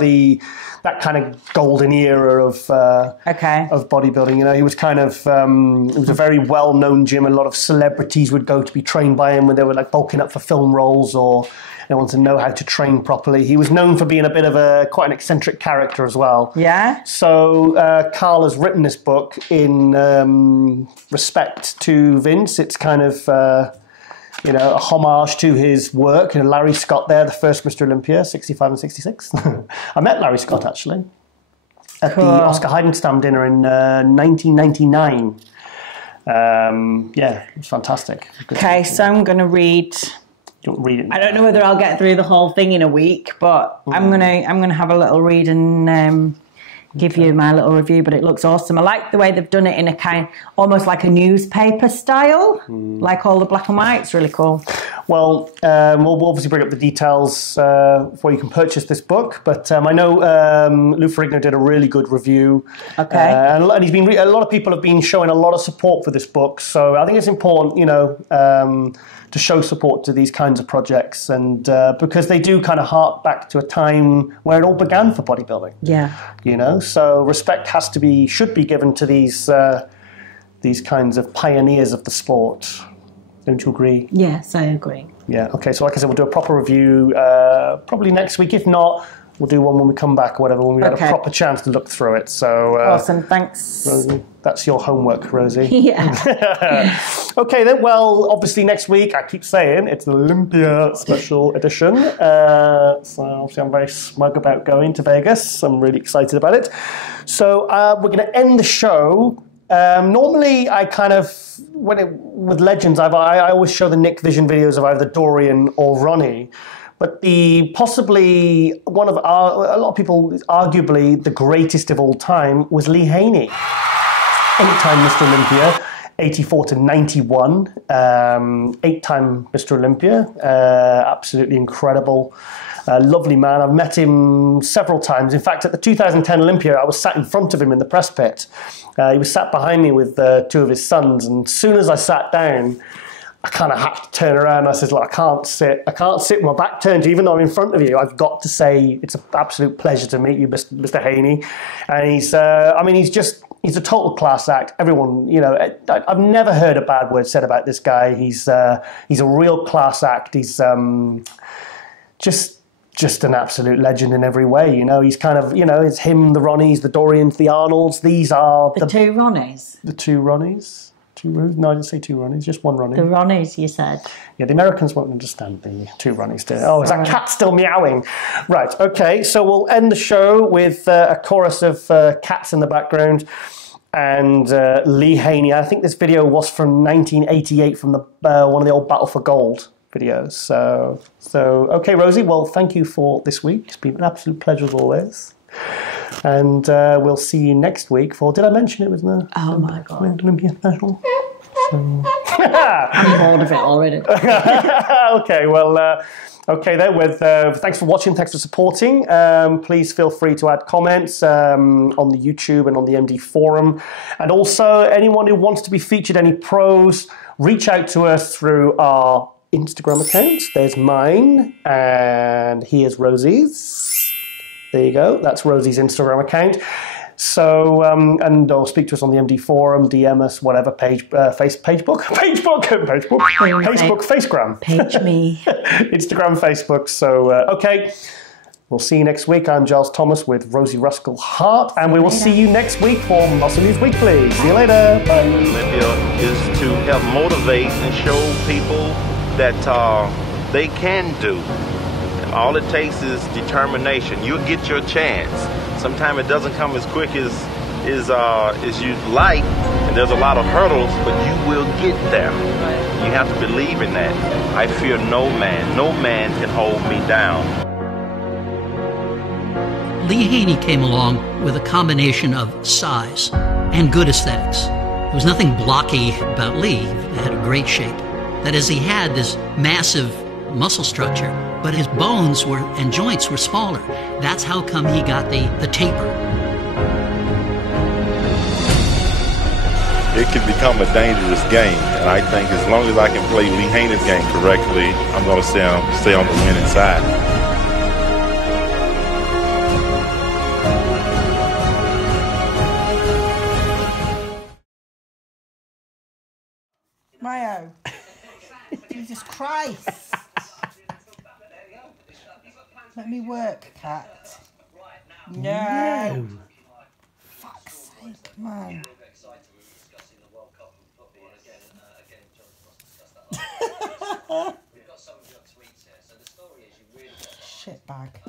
that kind of golden era of bodybuilding. He was kind of it was a very well-known gym. A lot of celebrities would go to be trained by him when they were like bulking up for film roles or they wanted to know how to train properly. He was known for being a bit of quite an eccentric character as well. Yeah. So Carl has written this book in respect to Vince. It's kind of a homage to his work. Larry Scott there, the first Mr. Olympia, 65 and 66. I met Larry Scott, actually, at the Oscar Heidenstam dinner in 1999. It was fantastic. Okay, so I'm going to read Don't read it. I don't know whether I'll get through the whole thing in a week, but I'm gonna have a little read and give you my little review. But it looks awesome. I like the way they've done it in a kind, almost like a newspaper style, like all the black and white. It's really cool. Well, we'll obviously bring up the details where you can purchase this book. But I know Lou Ferrigno did a really good review. Okay. And a lot of people have been showing a lot of support for this book. So I think it's important, to show support to these kinds of projects, and because they do kind of hark back to a time where it all began for bodybuilding. Yeah. So respect should be given to these kinds of pioneers of the sport. Don't you agree? Yes, I agree. Yeah. Okay. So, like I said, we'll do a proper review probably next week. If not, we'll do one when we come back or whatever, when we had a proper chance to look through it. So awesome. Thanks, Rosie. That's your homework, Rosie. Yeah. Okay, then. Well, obviously next week, I keep saying it's an Olympia special edition. So obviously I'm very smug about going to Vegas. I'm really excited about it. So we're going to end the show. Normally, I kind of, with Legends, I always show the Nick Vision videos of either Dorian or Ronnie. But possibly a lot of people, arguably the greatest of all time, was Lee Haney. 8-time Mr. Olympia, 84 to 91. 8-time Mr. Olympia, absolutely incredible. Lovely man. I've met him several times. In fact, at the 2010 Olympia, I was sat in front of him in the press pit. He was sat behind me with 2 of his sons. And as soon as I sat down, I kind of had to turn around. I said, look, I can't sit with my back turned to you, even though I'm in front of you. I've got to say it's an absolute pleasure to meet you, Mr. Haney. And he's a total class act. Everyone, I've never heard a bad word said about this guy. He's a real class act. He's just an absolute legend in every way. He's kind of, it's him, the Ronnies, the Dorians, the Arnolds. These are the 2 Ronnies. The 2 Ronnies. No, I didn't say 2 Ronnies, just 1 Ronnie. The Ronnies, you said. Yeah, the Americans won't understand the 2 Ronnies, do they? Oh, is that cat still meowing? Right, okay, so we'll end the show with a chorus of cats in the background and Lee Haney. I think this video was from 1988 from one of the old Battle for Gold videos. So okay, Rosie, well, thank you for this week. It's been an absolute pleasure as always. And we'll see you next week for, did I mention it was the my God. Olympia National? So. I'm bored of it already. Okay, well, okay then, thanks for watching, thanks for supporting. Please feel free to add comments on the YouTube and on the MD forum. And also, anyone who wants to be featured, any pros, reach out to us through our Instagram accounts. There's mine, and here's Rosie's. There you go. That's Rosie's Instagram account. So, and or speak to us on the MD forum, DM us, whatever, Facebook, Facegram. Page me. Instagram, Facebook. So, okay. We'll see you next week. I'm Giles Thomas with Rosie Ruskell Hart, and we will see you next week for Muscle News Weekly. See you later. Bye. Olympia is to help motivate and show people that they can do. All it takes is determination. You'll get your chance. Sometimes it doesn't come as quick as you'd like, and there's a lot of hurdles, but you will get there. You have to believe in that. I fear no man. No man can hold me down. Lee Haney came along with a combination of size and good aesthetics. There was nothing blocky about Lee. He had a great shape. That is, he had this massive muscle structure, but his bones and joints were smaller. That's how come he got the taper. It can become a dangerous game, and I think as long as I can play Lee Haney's game correctly, I'm going to stay on the winning side. Mayo. Jesus Christ. Let me work, cat. No. Fuck's sake, man. Shit bag.